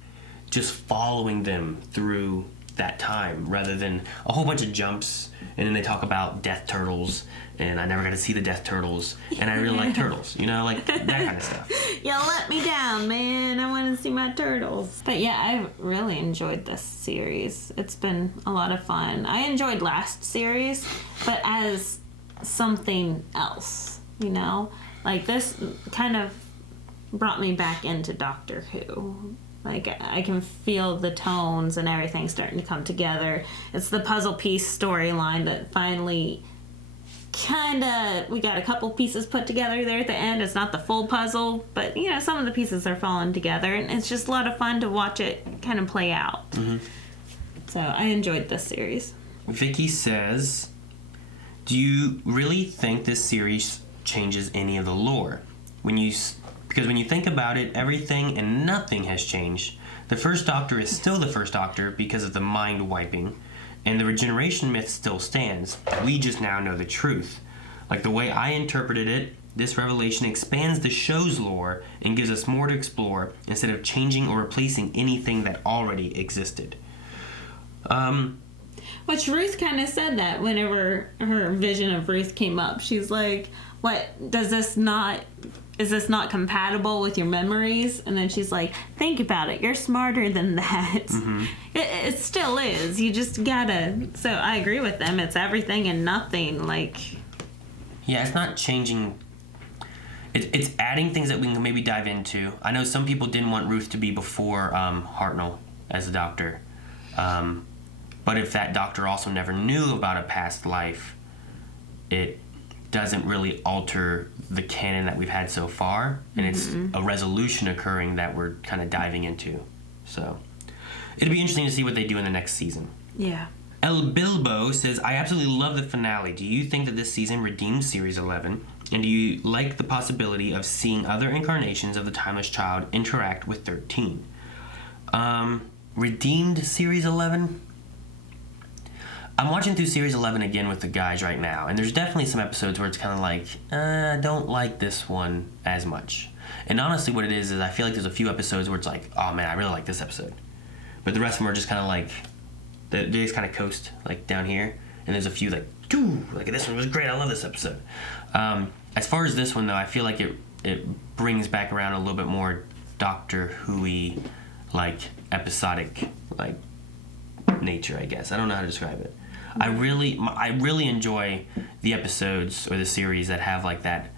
just following them through that time rather than a whole bunch of jumps, and then they talk about death turtles, and I never got to see the death turtles, and I really like turtles, you know, like that kind of stuff. You let me down, man. I want to see my turtles. But yeah, I really enjoyed this series. It's been a lot of fun. I enjoyed last series, but as something else. You know, like this kind of brought me back into Doctor Who. Like, I can feel the tones and everything starting to come together. It's the puzzle piece storyline that finally we got a couple pieces put together there at the end. It's not the full puzzle, but, you know, some of the pieces are falling together, and it's just a lot of fun to watch it kind of play out. Mm-hmm. So I enjoyed this series. Vicky says, do you really think this series changes any of the lore? Because when you think about it, everything and nothing has changed. The first Doctor is still the first Doctor because of the mind wiping, and the regeneration myth still stands. We just now know the truth. Like, the way I interpreted it, this revelation expands the show's lore and gives us more to explore instead of changing or replacing anything that already existed. Which Ruth kind of said that whenever her vision of Ruth came up. She's like, is this not compatible with your memories? And then she's like, think about it. You're smarter than that. Mm-hmm. It still is. You just gotta. So I agree with them. It's everything and nothing. Like, yeah, it's not changing. It's adding things that we can maybe dive into. I know some people didn't want Ruth to be before Hartnell as a doctor. But if that doctor also never knew about a past life, it doesn't really alter the canon that we've had so far, and it's a resolution occurring that we're kind of diving into. So it'll be interesting to see what they do in the next season. Yeah. El Bilbo says, I absolutely love the finale. Do you think that this season redeems Series 11? And do you like the possibility of seeing other incarnations of the Timeless Child interact with 13? Redeemed Series 11? I'm watching through Series 11 again with the guys right now, and there's definitely some episodes where it's kind of like, I don't like this one as much. And honestly, what it is I feel like there's a few episodes where it's like, oh man, I really like this episode. But the rest of them are just kind of like, they just kind of coast, like, down here. And there's a few like, doo, like, this one was great, I love this episode. As far as this one, though, I feel like it brings back around a little bit more Doctor Who-y, like, episodic, like, nature, I guess. I don't know how to describe it. I really enjoy the episodes or the series that have like that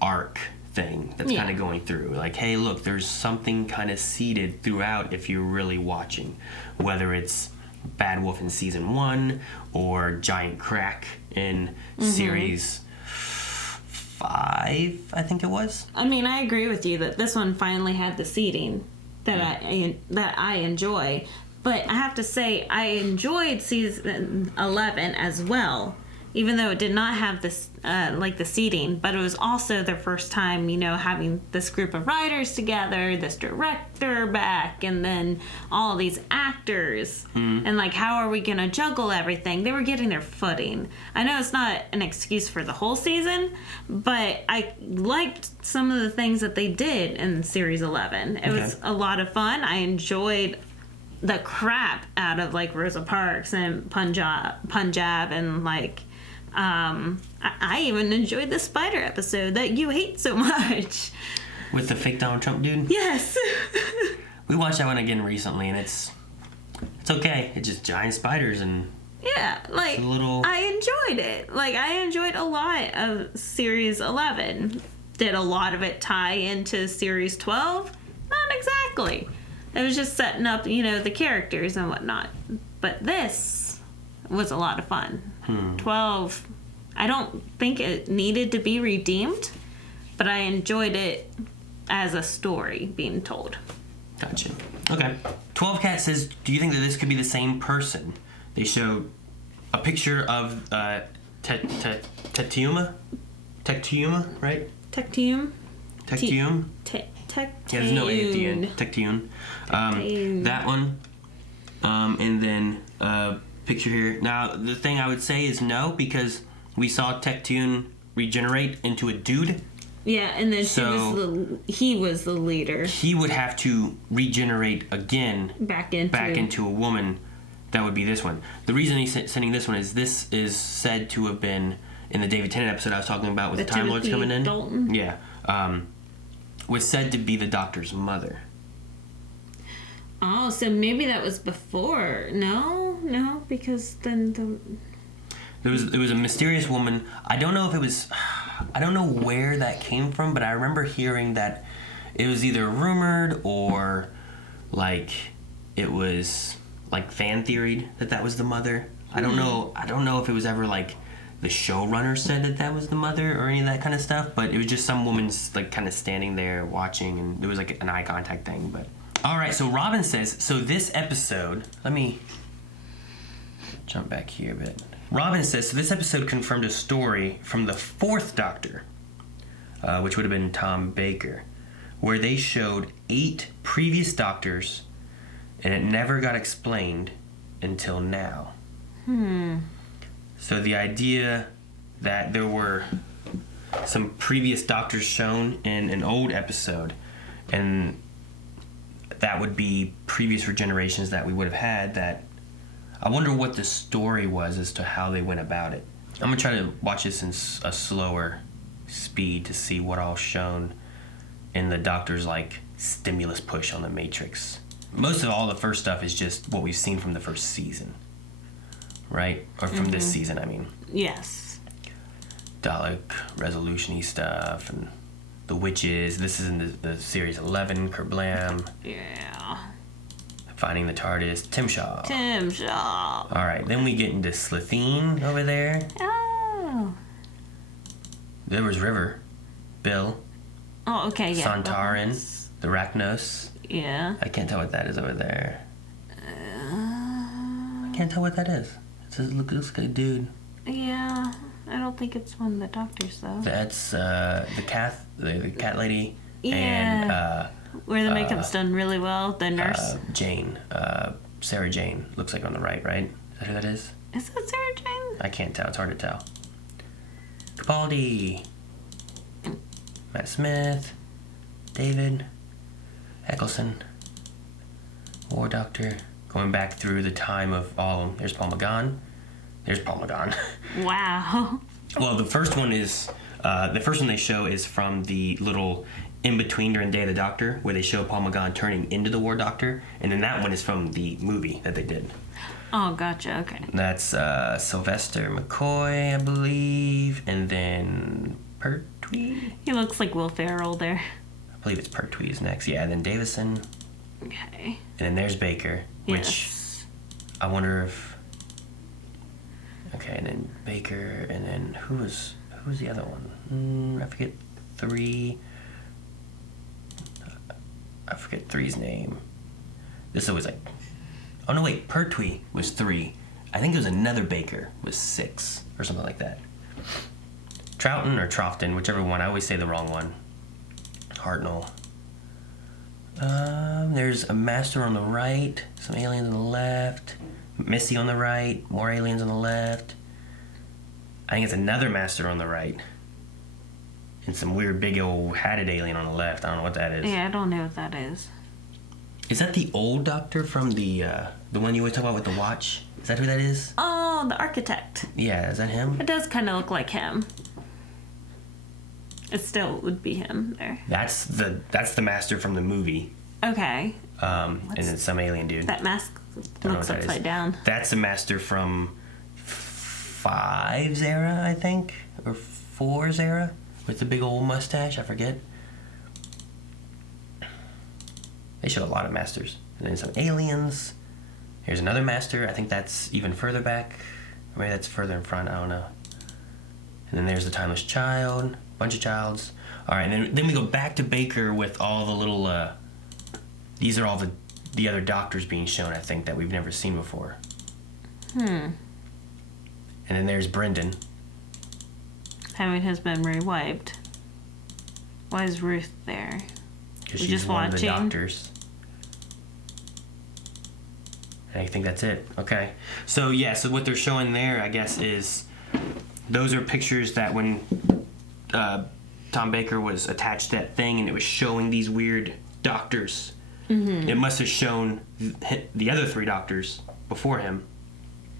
arc thing that's kind of going through. Like, hey, look, there's something kind of seeded throughout if you're really watching. Whether it's Bad Wolf in season 1 or Giant Crack in series 5, I think it was. I mean, I agree with you that this one finally had the seeding that I enjoy. But I have to say, I enjoyed season 11 as well, even though it did not have this, like the seating. But it was also their first time, you know, having this group of writers together, this director back, and then all these actors. And, like, how are we going to juggle everything? They were getting their footing. I know it's not an excuse for the whole season, but I liked some of the things that they did in Series 11. It was a lot of fun. I enjoyed the crap out of, like, Rosa Parks and Punjab and, like, I even enjoyed the spider episode that you hate so much. With the fake Donald Trump dude? Yes. We watched that one again recently, and it's okay. It's just giant spiders, and Yeah, like, It's a little... I enjoyed it. Like, I enjoyed a lot of Series 11. Did a lot of it tie into Series 12? Not exactly. It was just setting up, the characters and whatnot. But this was a lot of fun. 12, I don't think it needed to be redeemed, but I enjoyed it as a story being told. Gotcha. Okay. 12 Cat says, do you think that this could be the same person? They show a picture of Tectiuma, right? Tectium? Tectium? Tectium. Yeah, there's no A at the end. Tectium. That one. And then picture here. Now, the thing I would say is no, because we saw Tectium regenerate into a dude. Yeah, and then he was the leader. He would have to regenerate again back into a woman. That would be this one. The reason he's sending this one is this is said to have been in the David Tennant episode I was talking about with the Time Lords coming in. Dalton? Yeah. Was said to be the Doctor's mother. Oh, so maybe that was before. No, because then There was a mysterious woman. I don't know if it was... I don't know where that came from, but I remember hearing that it was either rumored or, like, it was, like, fan theoried that was the mother. I don't know if it was ever, like, the showrunner said that was the mother or any of that kind of stuff, but it was just some woman's, like, kind of standing there watching, and there was, like, an eye contact thing, but... Alright, so Robin says, so this episode... Let me jump back here a bit. Robin says, so this episode confirmed a story from the 4th Doctor, which would have been Tom Baker, where they showed 8 previous Doctors, and it never got explained until now. So the idea that there were some previous Doctors shown in an old episode, and that would be previous regenerations that we would have had, that I wonder what the story was as to how they went about it. I'm going to try to watch this in a slower speed to see what all shown in the Doctor's, like, stimulus push on the Matrix. Most of all the first stuff is just what we've seen from the first season. Right? Or from this season, I mean. yes. Dalek resolution-y stuff and the witches. This is in the series 11, Kerblam. Yeah. Finding the TARDIS, Tim Shaw. All right, then we get into Slitheen over there. Oh. There was River, Bill. Oh, okay, yeah. Santarin, the Rachnos. Yeah. I can't tell what that is over there. I can't tell what that is. It says, looks like a dude. Yeah. I don't think it's one of the Doctors, though. That's the cat lady. Yeah. And where the makeup's done really well. The nurse. Jane. Sarah Jane. Looks like on the right? Is that who that is? Is that Sarah Jane? I can't tell. It's hard to tell. Capaldi. Matt Smith. David. Eccleston. War Doctor. Going back through the time of all of them. There's Paul McGann. There's Paul McGann. Wow. Well, the first one they show is from the little in-between during Day of the Doctor, where they show Paul McGann turning into the War Doctor, and then that one is from the movie that they did. Oh, gotcha, okay. That's Sylvester McCoy, I believe, and then Pertwee? He looks like Will Ferrell there. I believe it's Pertwee's next, yeah, and then Davison. Okay. And then there's Baker, which yes. I wonder if... Okay, and then Baker, and then who was the other one? I forget 3... I forget 3's name. This was like... Oh, no, wait. Pertwee was 3. I think it was another Baker was 6 or something like that. Troughton or Troughton, whichever one. I always say the wrong one. Hartnell. There's a master on the right. Some aliens on the left. Missy on the right. More aliens on the left. I think it's another master on the right. And some weird big old hatted alien on the left. I don't know what that is. Yeah, I don't know what that is. Is that the old Doctor from the one you always talk about with the watch? Is that who that is? Oh, the architect. Yeah, is that him? It does kind of look like him. It still would be him there. That's the master from the movie. Okay. And then some alien dude. That mask looks upside down. That's the master from 5's era, I think, or 4's era, with the big old mustache. I forget. They showed a lot of masters, and then some aliens. Here's another master. I think that's even further back. Or maybe that's further in front. I don't know. And then there's the Timeless Child, bunch of childs. All right, and then we go back to Baker with all the little. These are all the other doctors being shown, I think, that we've never seen before. And then there's Brendan. Having his memory wiped. Why is Ruth there? Because she's one of the doctors. And I think that's it. Okay. So, yeah, so what they're showing there, I guess, is those are pictures that when Tom Baker was attached to that thing and it was showing these weird doctors, it must have shown the other 3 doctors before him,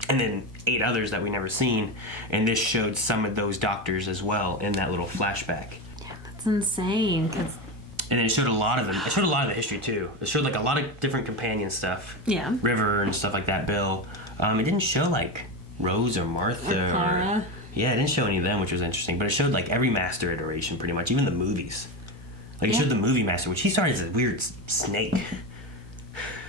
and then 8 others that we never seen, and this showed some of those doctors as well in that little flashback. Yeah, that's insane. And then it showed a lot of them. It showed a lot of the history too. It showed like a lot of different companion stuff. Yeah. River and stuff like that. Bill. It didn't show like Rose or Martha or Clara. Yeah, it didn't show any of them, which was interesting. But it showed like every master iteration pretty much, even the movies. Like it showed the movie master, which he started as a weird snake.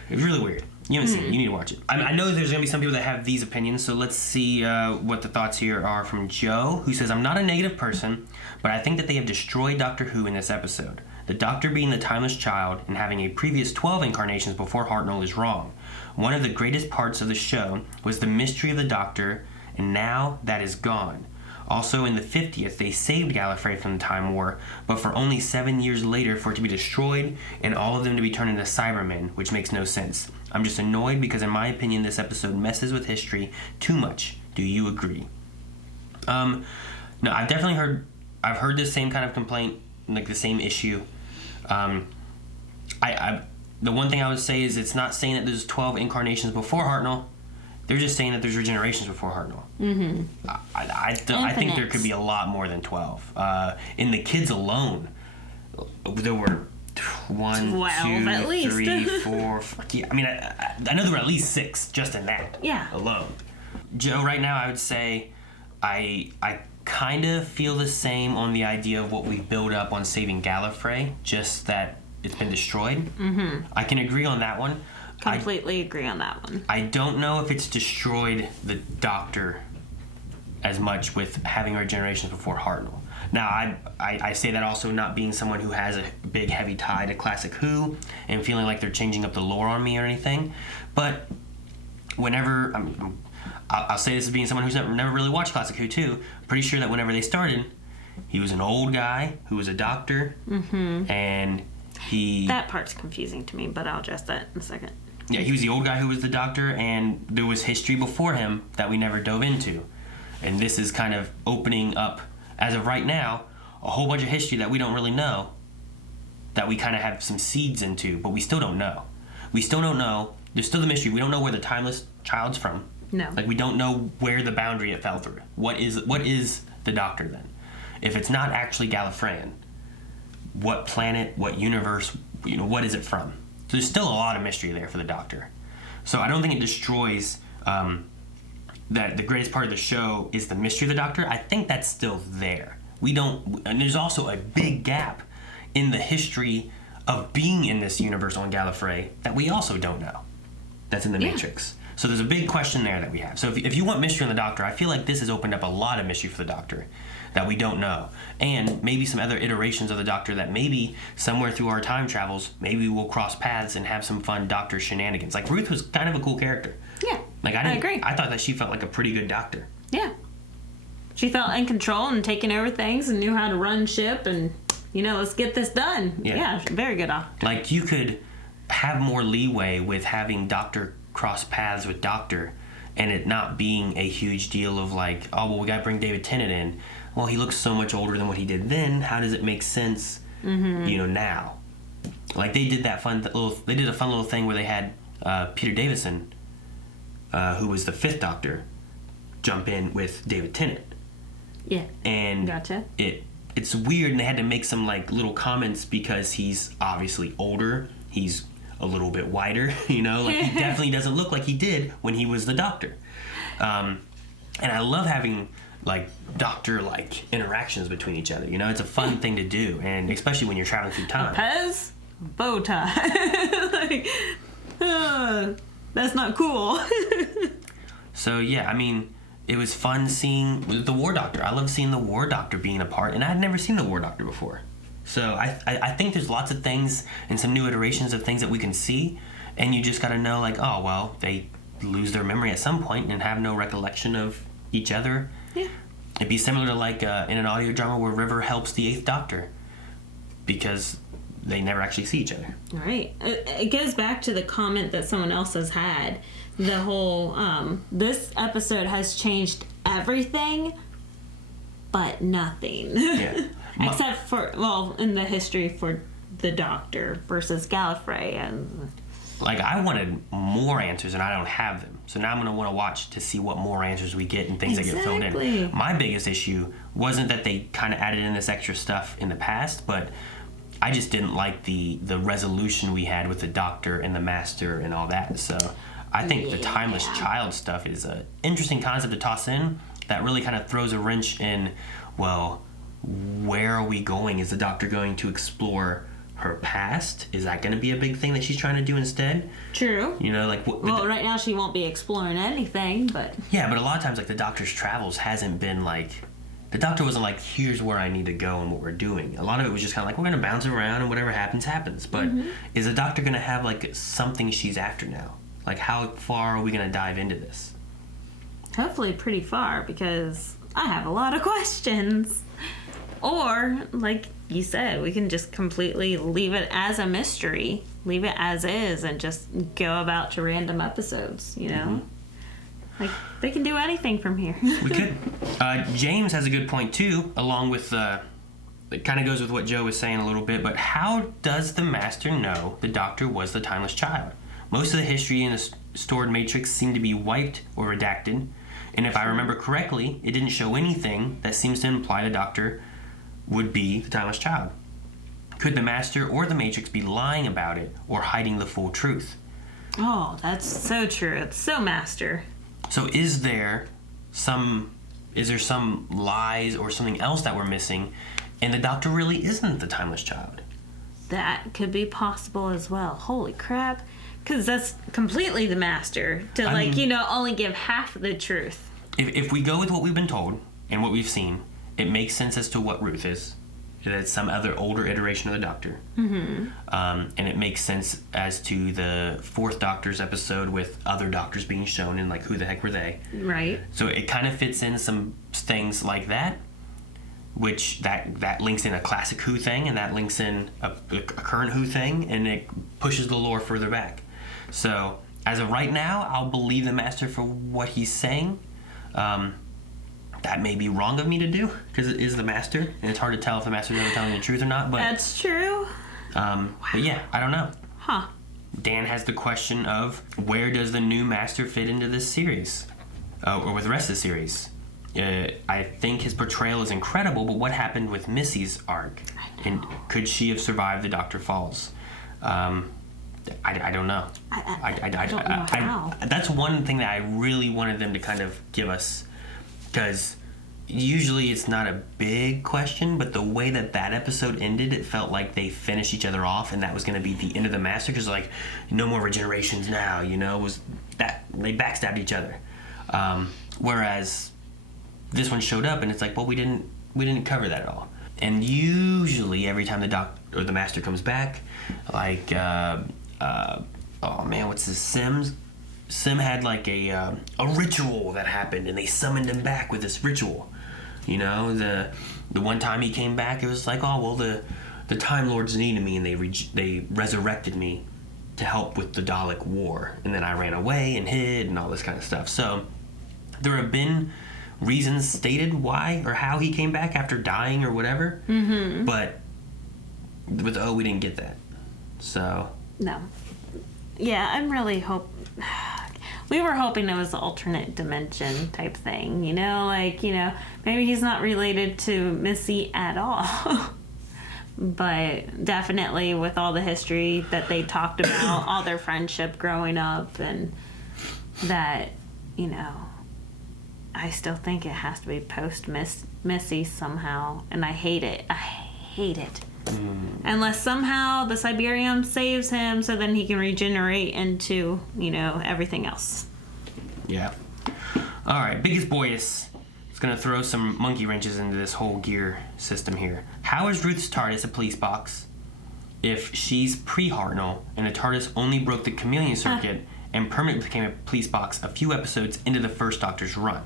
It was really weird. You haven't seen it. You need to watch it. I know there's going to be some people that have these opinions, so let's see what the thoughts here are from Joe, who says, I'm not a negative person, but I think that they have destroyed Doctor Who in this episode. The Doctor being the Timeless Child and having a previous 12 incarnations before Hartnell is wrong. One of the greatest parts of the show was the mystery of the Doctor, and now that is gone. Also, in the 50th, they saved Gallifrey from the Time War, but for only 7 years later for it to be destroyed and all of them to be turned into Cybermen, which makes no sense. I'm just annoyed because in my opinion this episode messes with history too much. Do you agree? No, I've definitely heard this same kind of complaint, like the same issue. The one thing I would say is it's not saying that there's 12 incarnations before Hartnell. They're just saying that there's regenerations before Hartnell. I think there could be a lot more than 12. In the kids alone, there were 1, 2, at least. 3, 4. Yeah, I mean, I know there were at least 6 just in that alone. Joe, right now, I would say I kind of feel the same on the idea of what we build up on saving Gallifrey, just that it's been destroyed. I can agree on that one. Completely agree on that one. I don't know if it's destroyed the Doctor as much with having regenerations before Hartnell. Now, I say that also not being someone who has a big, heavy tie to Classic Who and feeling like they're changing up the lore on me or anything. But whenever... I'll say this as being someone who's never really watched Classic Who, too. Pretty sure that whenever they started, he was an old guy who was a doctor, and he... That part's confusing to me, but I'll address that in a second. Yeah, he was the old guy who was the doctor, and there was history before him that we never dove into. And this is kind of opening up, as of right now, a whole bunch of history that we don't really know, that we kind of have some seeds into, but we still don't know. We still don't know. There's still the mystery. We don't know where the Timeless Child's from. No. Like, we don't know where the boundary it fell through. What is the Doctor, then? If it's not actually Gallifreyan, what planet, what universe, what is it from? So there's still a lot of mystery there for the Doctor. So I don't think it destroys that the greatest part of the show is the mystery of the Doctor. I think that's still there. And there's also a big gap in the history of being in this universe on Gallifrey that we also don't know. That's in the Matrix. So there's a big question there that we have. So if you want mystery on the Doctor, I feel like this has opened up a lot of mystery for the Doctor that we don't know. And maybe some other iterations of the Doctor that maybe somewhere through our time travels, maybe we'll cross paths and have some fun Doctor shenanigans. Like, Ruth was kind of a cool character. Yeah, like I agree. I thought that she felt like a pretty good Doctor. Yeah. She felt in control and taking over things and knew how to run ship and, let's get this done. Yeah, very good Doctor. Like, you could have more leeway with having Doctor cross paths with Doctor and it not being a huge deal of like, oh, well, we gotta bring David Tennant in. Well, he looks so much older than what he did then. How does it make sense, now? Like, they did a fun little thing where they had Peter Davison, who was the 5th Doctor, jump in with David Tennant. Yeah. And gotcha. It's weird, and they had to make some like little comments because he's obviously older. He's a little bit whiter, like he definitely doesn't look like he did when he was the Doctor. And I love having like doctor-like interactions between each other. You know, it's a fun thing to do, and especially when you're traveling through time. Pez, bow tie. Like, that's not cool. So yeah, I mean, it was fun seeing the War Doctor. I love seeing the War Doctor being a part, and I had never seen the War Doctor before. So I think there's lots of things and some new iterations of things that we can see, and you just got to know, like, oh, well, they lose their memory at some point and have no recollection of each other. Yeah. It'd be similar to, like, in an audio drama where River helps the 8th Doctor because they never actually see each other. Right. It goes back to the comment that someone else has had. The whole, this episode has changed everything, but nothing. Yeah. Except for, well, in the history for the Doctor versus Gallifreyan. Like, I wanted more answers, and I don't have them. So now I'm going to want to watch to see what more answers we get and things that get filled in. My biggest issue wasn't that they kind of added in this extra stuff in the past, but I just didn't like the resolution we had with the Doctor and the Master and all that. So I think the Timeless Child stuff is an interesting concept to toss in that really kind of throws a wrench in, well, where are we going? Is the Doctor going to explore her past? Is that going to be a big thing that she's trying to do instead? True. You know, like... Well, right now she won't be exploring anything, but... Yeah, but a lot of times, like, the Doctor's travels hasn't been, like... The Doctor wasn't like, here's where I need to go and what we're doing. A lot of it was just kind of like, we're going to bounce around and whatever happens, happens. But is the Doctor going to have, like, something she's after now? Like, how far are we going to dive into this? Hopefully pretty far, because I have a lot of questions. Or, like you said, we can just completely leave it as a mystery. Leave it as is and just go about to random episodes, you know? Like, they can do anything from here. We could. James has a good point, too, along with... it kind of goes with what Joe was saying a little bit, but how does the Master know the Doctor was the Timeless Child? Most of the history in the stored Matrix seemed to be wiped or redacted, and if I remember correctly, it didn't show anything that seems to imply the Doctor would be the Timeless Child. Could the Master or the Matrix be lying about it or hiding the full truth? Oh, that's so true. It's so Master. So is there some lies or something else that we're missing, and the Doctor really isn't the Timeless Child? That could be possible as well. Holy crap. Because that's completely the Master to, only give half the truth. If we go with what we've been told and what we've seen, it makes sense as to what Ruth is. It's some other older iteration of the Doctor. And it makes sense as to the 4th Doctor's episode with other Doctors being shown and, like, who the heck were they? Right. So it kind of fits in some things like that, which that links in a classic Who thing, and that links in a current Who thing, and it pushes the lore further back. So as of right now, I'll believe the Master for what he's saying. That may be wrong of me to do, because it is the Master, and it's hard to tell if the Master's ever telling the truth or not. But that's true. But yeah, I don't know. Huh. Dan has the question of, where does the new Master fit into this series? Or with the rest of the series? I think his portrayal is incredible, but what happened with Missy's arc? And could she have survived the Doctor Falls? I don't know. I don't know how. That's one thing that I really wanted them to kind of give us, because usually it's not a big question, but the way that episode ended, it felt like they finished each other off, and that was going to be the end of the Master, because, like, no more regenerations now, you know, was that they backstabbed each other. Whereas this one showed up, and it's like, well, we didn't cover that at all. And usually every time the Master comes back, like oh man, what's his Sim had like a ritual that happened, and they summoned him back with this ritual. You know, the one time he came back, it was like, oh well, the Time Lords needed me, and they resurrected me to help with the Dalek War, and then I ran away and hid and all this kind of stuff. So there have been reasons stated why or how he came back after dying or whatever, but with we didn't get that. So no. Yeah, I'm really we were hoping it was an alternate dimension type thing, you know, like, you know, maybe he's not related to Missy at all. But definitely with all the history that they talked about, all their friendship growing up, and that, you know, I still think it has to be post Missy somehow, and I hate it. I hate it. Unless somehow the Cybermen saves him, so then he can regenerate into, everything else. Yeah. All right, Biggest Boyus is going to throw some monkey wrenches into this whole gear system here. How is Ruth's TARDIS a police box if she's pre-Hartnell and the TARDIS only broke the chameleon circuit and permanently became a police box a few episodes into the first Doctor's run?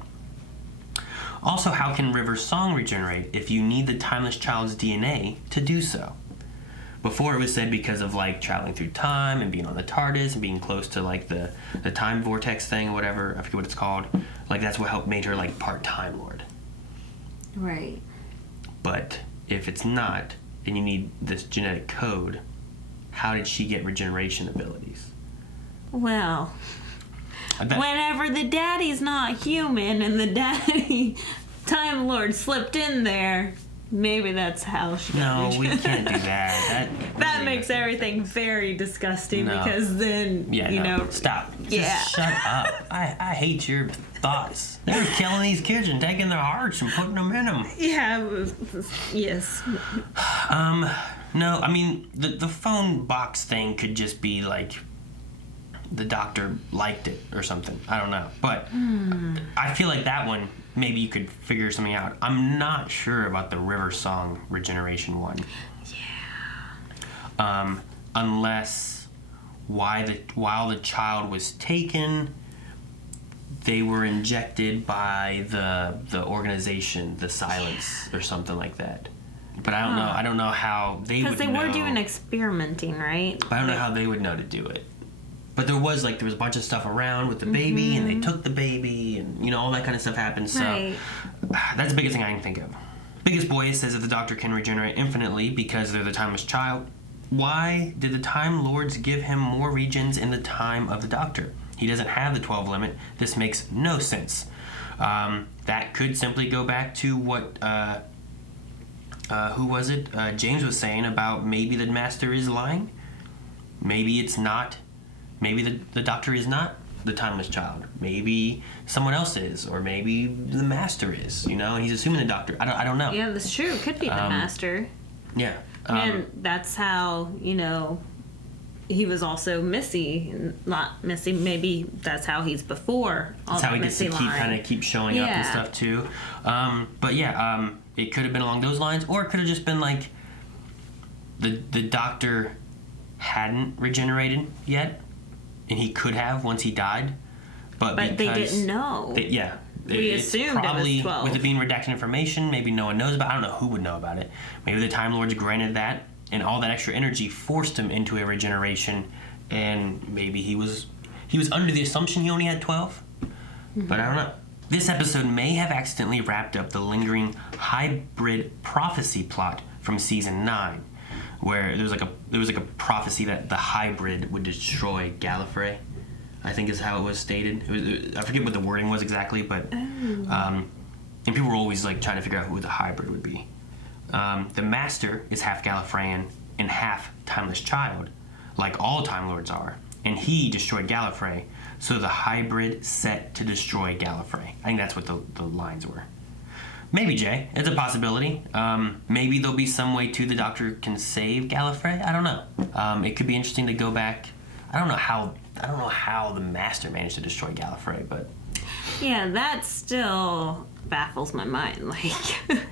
Also, how can River's song regenerate if you need the Timeless Child's DNA to do so? Before it was said because of traveling through time and being on the TARDIS and being close to the time vortex thing or whatever, I forget what it's called. That's what helped made her part Time Lord. Right. But if it's not, and you need this genetic code, how did she get regeneration abilities? Well, whenever the daddy's not human and the daddy Time Lord slipped in there, maybe that's how she got No, we can't do that. That makes everything very disgusting because then, Stop. Yeah. Just shut up. I hate your thoughts. They're killing these kids and taking their hearts and putting them in them. Yeah, yes. No, I mean, the phone box thing could just be the Doctor liked it or something. I don't know. But I feel like that one, maybe you could figure something out. I'm not sure about the River Song regeneration one. Yeah. Unless while the child was taken, they were injected by the organization, the Silence, or something like that. But I don't know. I don't know how they would know. Because they were doing experimenting, right? But I don't know how they would know to do it. But there was a bunch of stuff around with the baby, and they took the baby, and all that kind of stuff happened. So that's the biggest thing I can think of. Biggest Boy says that the Doctor can regenerate infinitely because they're the Timeless Child. Why did the Time Lords give him more regions in the time of the Doctor? He doesn't have the 12 limit. This makes no sense. That could simply go back to what who was it? James was saying about maybe the Master is lying. Maybe it's not. Maybe the Doctor is not the Timeless Child. Maybe someone else is, or maybe the Master is. And he's assuming the Doctor. I don't know. Yeah, that's true. It could be the Master. Yeah. And that's how he was also Missy, not Missy. Maybe that's how he's before. That's how he gets to keep showing up and stuff too. But yeah, it could have been along those lines, or it could have just been the Doctor hadn't regenerated yet, and he could have once he died, but they didn't know. We assumed probably, it was 12. With it being redacted information, maybe no one knows about it. I don't know who would know about it. Maybe the Time Lords granted that, and all that extra energy forced him into a regeneration, and maybe he was under the assumption he only had 12. But I don't know. This episode may have accidentally wrapped up the lingering hybrid prophecy plot from season 9, where there was a prophecy that the hybrid would destroy Gallifrey, I think is how it was stated. I forget what the wording was exactly, but and people were always trying to figure out who the hybrid would be. The Master is half Gallifreyan and half Timeless Child, like all Time Lords are, and he destroyed Gallifrey, so the hybrid set to destroy Gallifrey. I think that's what the lines were. Maybe, Jay. It's a possibility. Maybe there'll be some way the Doctor can save Gallifrey. I don't know. It could be interesting to go back. I don't know how the Master managed to destroy Gallifrey, but yeah, that still baffles my mind.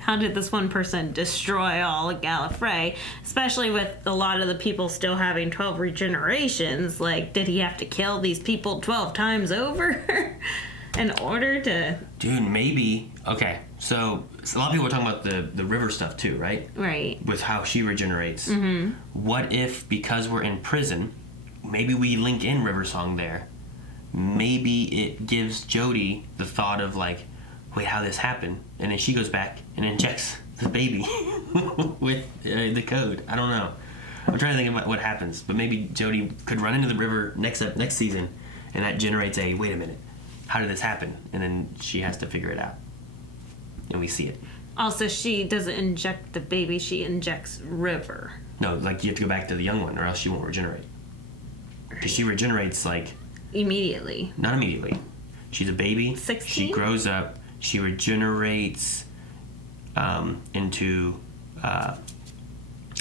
How did this one person destroy all of Gallifrey? Especially with a lot of the people still having 12 regenerations. Did he have to kill these people 12 times over in order to? Dude, maybe. Okay, so a lot of people are talking about the river stuff too, right? Right. With how she regenerates. Mm-hmm. What if, because we're in prison, maybe we link in River Song there? Maybe it gives Jodie the thought of wait, how this happened? And then she goes back and injects the baby with the code. I don't know. I'm trying to think about what happens, but maybe Jodie could run into the river next season, and that generates wait a minute, how did this happen? And then she has to figure it out. And we see it. Also, she doesn't inject the baby, she injects River. No, you have to go back to the young one, or else she won't regenerate. Because she regenerates, immediately. Not immediately. She's a baby. 16? She grows up. She regenerates into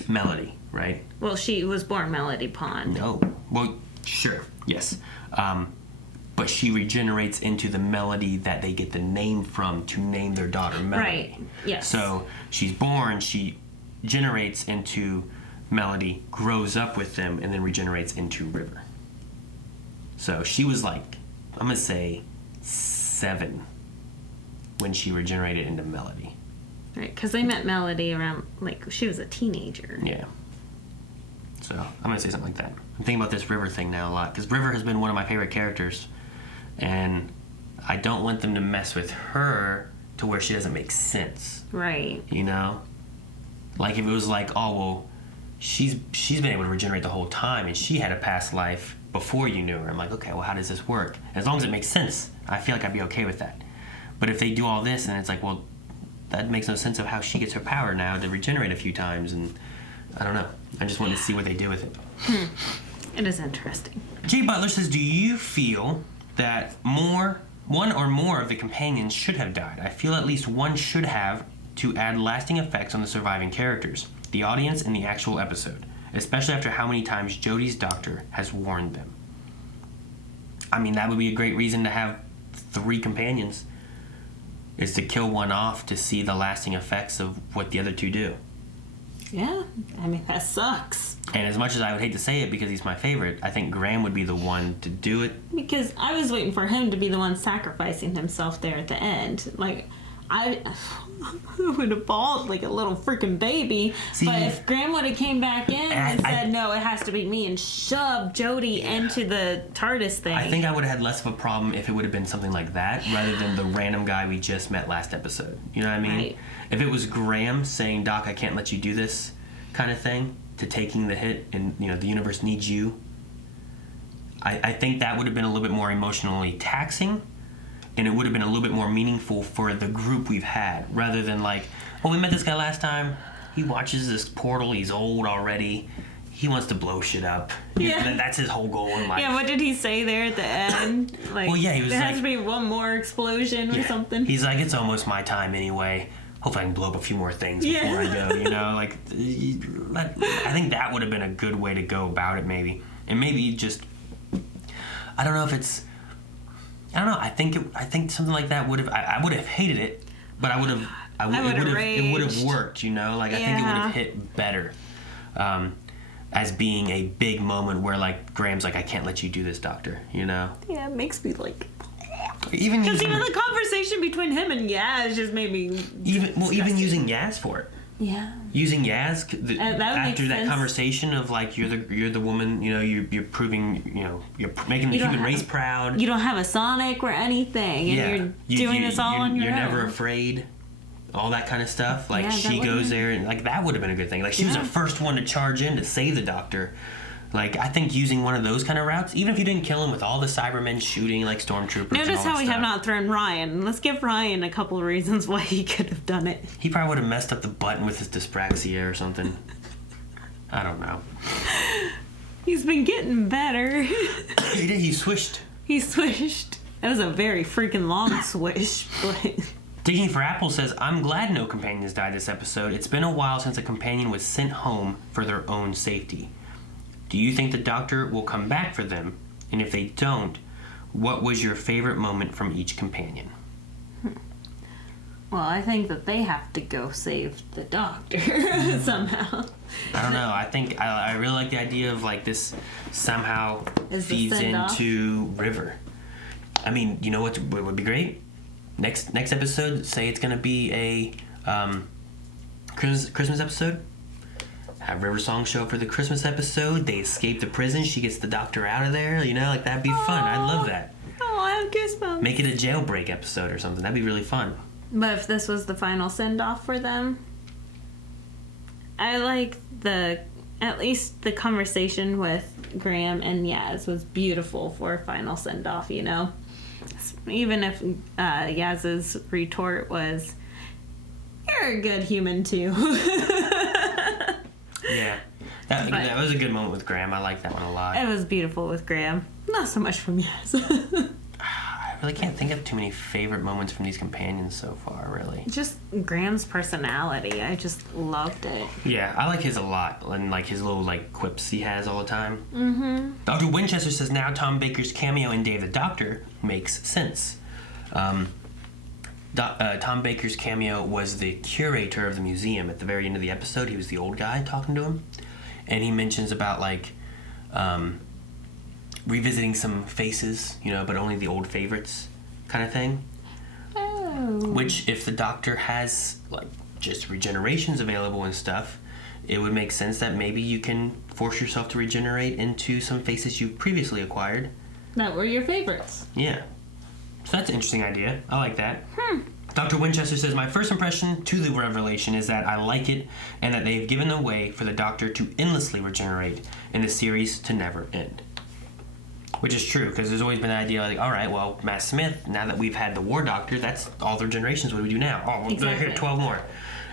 Melody, right? Well, she was born Melody Pond. No. Well, sure. Yes. But she regenerates into the Melody that they get the name from to name their daughter Melody. Right. Yes. So she's born, she generates into Melody, grows up with them, and then regenerates into River. So she was like, I'm going to say 7 when she regenerated into Melody. Right, because they met Melody around, like, she was a teenager. Yeah. So I'm going to say something like that. I'm thinking about this River thing now a lot, because River has been one of my favorite characters, and I don't want them to mess with her to where she doesn't make sense. Right. You know? Like, if it was like, oh, well, she's been able to regenerate the whole time, and she had a past life before you knew her. I'm like, okay, well, how does this work? As long as it makes sense, I feel like I'd be okay with that. But if they do all this, and it's like, well, that makes no sense of how she gets her power now to regenerate a few times, and I don't know. I just wanted to see what they do with it. It is interesting. Jay Butler says, do you feel that one or more of the companions should have died? I feel at least one should have, to add lasting effects on the surviving characters, the audience, and the actual episode, especially after how many times Jodie's doctor has warned them. I mean, that would be a great reason to have 3 companions, is to kill one off to see the lasting effects of what the other 2 do. Yeah, I mean, that sucks. And as much as I would hate to say it because he's my favorite, I think Graham would be the one to do it. Because I was waiting for him to be the one sacrificing himself there at the end. Like, I would have bawled like a little freaking baby. See, but if Graham would have came back in and I said, no, it has to be me, and shoved Jodie into the TARDIS thing. I think I would have had less of a problem if it would have been something like that rather than the random guy we just met last episode. You know what I mean? Right. If it was Graham saying, Doc, I can't let you do this kind of thing, to taking the hit and, you know, the universe needs you, I think that would have been a little bit more emotionally taxing, and it would have been a little bit more meaningful for the group we've had, rather than like, oh, we met this guy last time, he watches this portal, he's old already, he wants to blow shit up. Yeah. That's his whole goal in life. Yeah, what did he say there at the end? Like, well, yeah, he was there like, has to be one more explosion or something. He's like, it's almost my time anyway. Hopefully I can blow up a few more things before I go, you know? Like, I think that would have been a good way to go about it, maybe. And maybe just, I don't know if it's, I don't know, I think something like that would have, I would have hated it, but it would have worked, you know? Like, I think it would have hit better as being a big moment where, like, Graham's like, I can't let you do this, Doctor, you know? Yeah, it makes me like... Even the conversation between him and Yaz just made me even using Yaz for it. Yeah. Using Yaz after that sense. Conversation of like you're the woman, you know, you're proving, you know, you're making the human race proud. You don't have a Sonic or anything, and you're doing this all on your own. You're never afraid. All that kind of stuff. Like she goes there and like that would have been a good thing. Like she was the first one to charge in to save the Doctor. Like, I think using one of those kind of routes, even if you didn't kill him with all the Cybermen shooting, like, stormtroopers. Notice how we have not thrown Ryan. Let's give Ryan a couple of reasons why he could have done it. He probably would have messed up the button with his dyspraxia or something. I don't know. He's been getting better. He did. He swished. He swished. That was a very freaking long swish. But... Digging for Apple says, I'm glad no companions died this episode. It's been a while since a companion was sent home for their own safety. Do you think the Doctor will come back for them? And if they don't, what was your favorite moment from each companion? Well, I think that they have to go save the Doctor somehow. I don't know. I think I really like the idea of like this somehow feeds into River. I mean, you know what would be great? Next episode, say it's going to be a Christmas episode. Have River Song show up for the Christmas episode. They escape the prison. She gets the Doctor out of there. You know, like that'd be fun. I'd love that. Oh, I have goosebumps. Make it a jailbreak episode or something. That'd be really fun. But if this was the final send-off for them, I like at least the conversation with Graham and Yaz was beautiful for a final send-off, you know? Even if Yaz's retort was, you're a good human too. Yeah, that was a good moment with Graham. I like that one a lot. It was beautiful with Graham. Not so much from Yaz. really can't think of too many favorite moments from these companions so far, really. Just Graham's personality. I just loved it. Yeah, I like his a lot, and like his little like quips he has all the time. Mm-hmm. Dr. Winchester says now Tom Baker's cameo in Dave the Doctor makes sense. Tom Baker's cameo was the curator of the museum at the very end of the episode. He was the old guy talking to him, and he mentions about like revisiting some faces, you know, but only the old favorites kind of thing. Oh. Which, if the Doctor has like just regenerations available and stuff, it would make sense that maybe you can force yourself to regenerate into some faces you've previously acquired. That were your favorites. Yeah. So that's an interesting idea. I like that. Dr. Winchester says, my first impression to the revelation is that I like it and that they've given a way for the Doctor to endlessly regenerate and the series to never end. Which is true, because there's always been an idea like, all right, well, Matt Smith, now that we've had the War Doctor, that's all their generations. What do we do now? Oh, well, here, 12 more.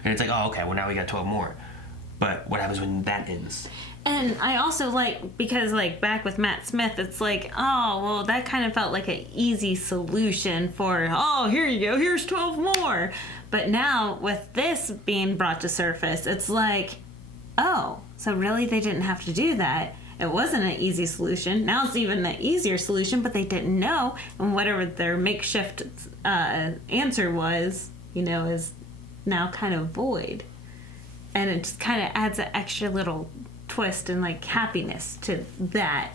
And it's like, oh, okay, well, now we got 12 more. But what happens when that ends? And I also like, because like back with Matt Smith, it's like, oh, well, that kind of felt like an easy solution for, oh, here you go, here's 12 more. But now with this being brought to surface, it's like, oh, so really they didn't have to do that. It wasn't an easy solution. Now it's even an easier solution, but they didn't know. And whatever their makeshift answer was, you know, is now kind of void. And it just kind of adds an extra little twist and like happiness to that,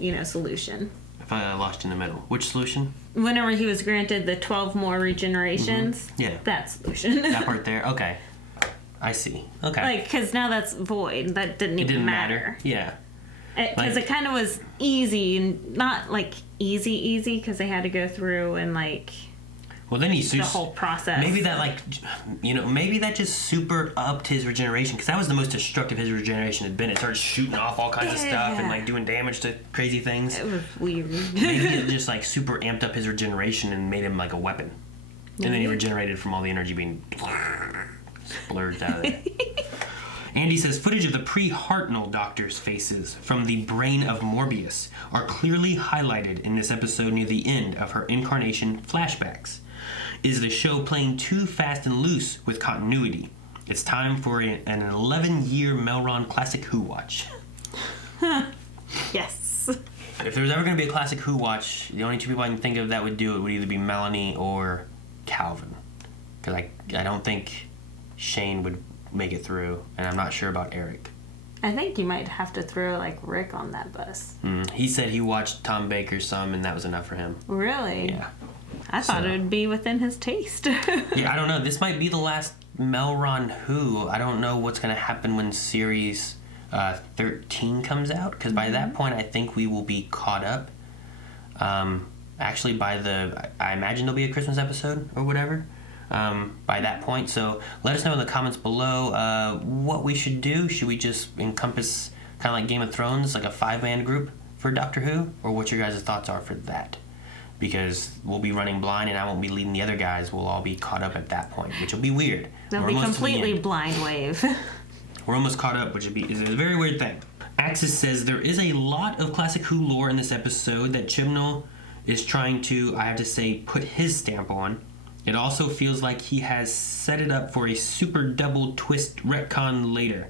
you know, solution. If I lost in the middle. Which solution? Whenever he was granted the 12 more regenerations, Yeah. that solution. That part there? Okay. I see. Okay. Like, because now that's void. That didn't even matter. Yeah. Because it kind of was easy, and not like easy, because they had to go through and like Well, then the whole process. Maybe that, like, you know, maybe that just super upped his regeneration, because that was the most destructive his regeneration had been. It started shooting off all kinds of stuff and like doing damage to crazy things. It was weird. Maybe it just like super amped up his regeneration and made him like a weapon. And then he regenerated from all the energy being splurged out of there. Andy says, footage of the pre-Hartnell Doctor's faces from the brain of Morbius are clearly highlighted in this episode near the end of her incarnation flashbacks. Is the show playing too fast and loose with continuity? It's time for an 11-year MELRON Classic Who Watch. Yes. If there was ever going to be a Classic Who Watch, the only two people I can think of that would do it would either be Melanie or Calvin. Because I don't think Shane would make it through, and I'm not sure about Eric. I think you might have to throw like Rick on that bus. He said he watched Tom Baker some, and that was enough for him. Really? Yeah. I thought it would be within his taste. Yeah, I don't know. This might be the last MELRON Who. I don't know what's going to happen when series 13 comes out, because by that point I think we will be caught up. Actually, I imagine there'll be a Christmas episode or whatever. By that point, so let us know in the comments below what we should do. Should we just encompass kind of like Game of Thrones, like a 5-man group for Doctor Who, or what your guys' thoughts are for that? Because we'll be running blind and I won't be leading the other guys. We'll all be caught up at that point, which will be weird. They'll be completely blind wave. We're almost caught up, which is a very weird thing. Axis says there is a lot of Classic Who lore in this episode that Chibnall is trying to, I have to say, put his stamp on. It also feels like he has set it up for a super double twist retcon later.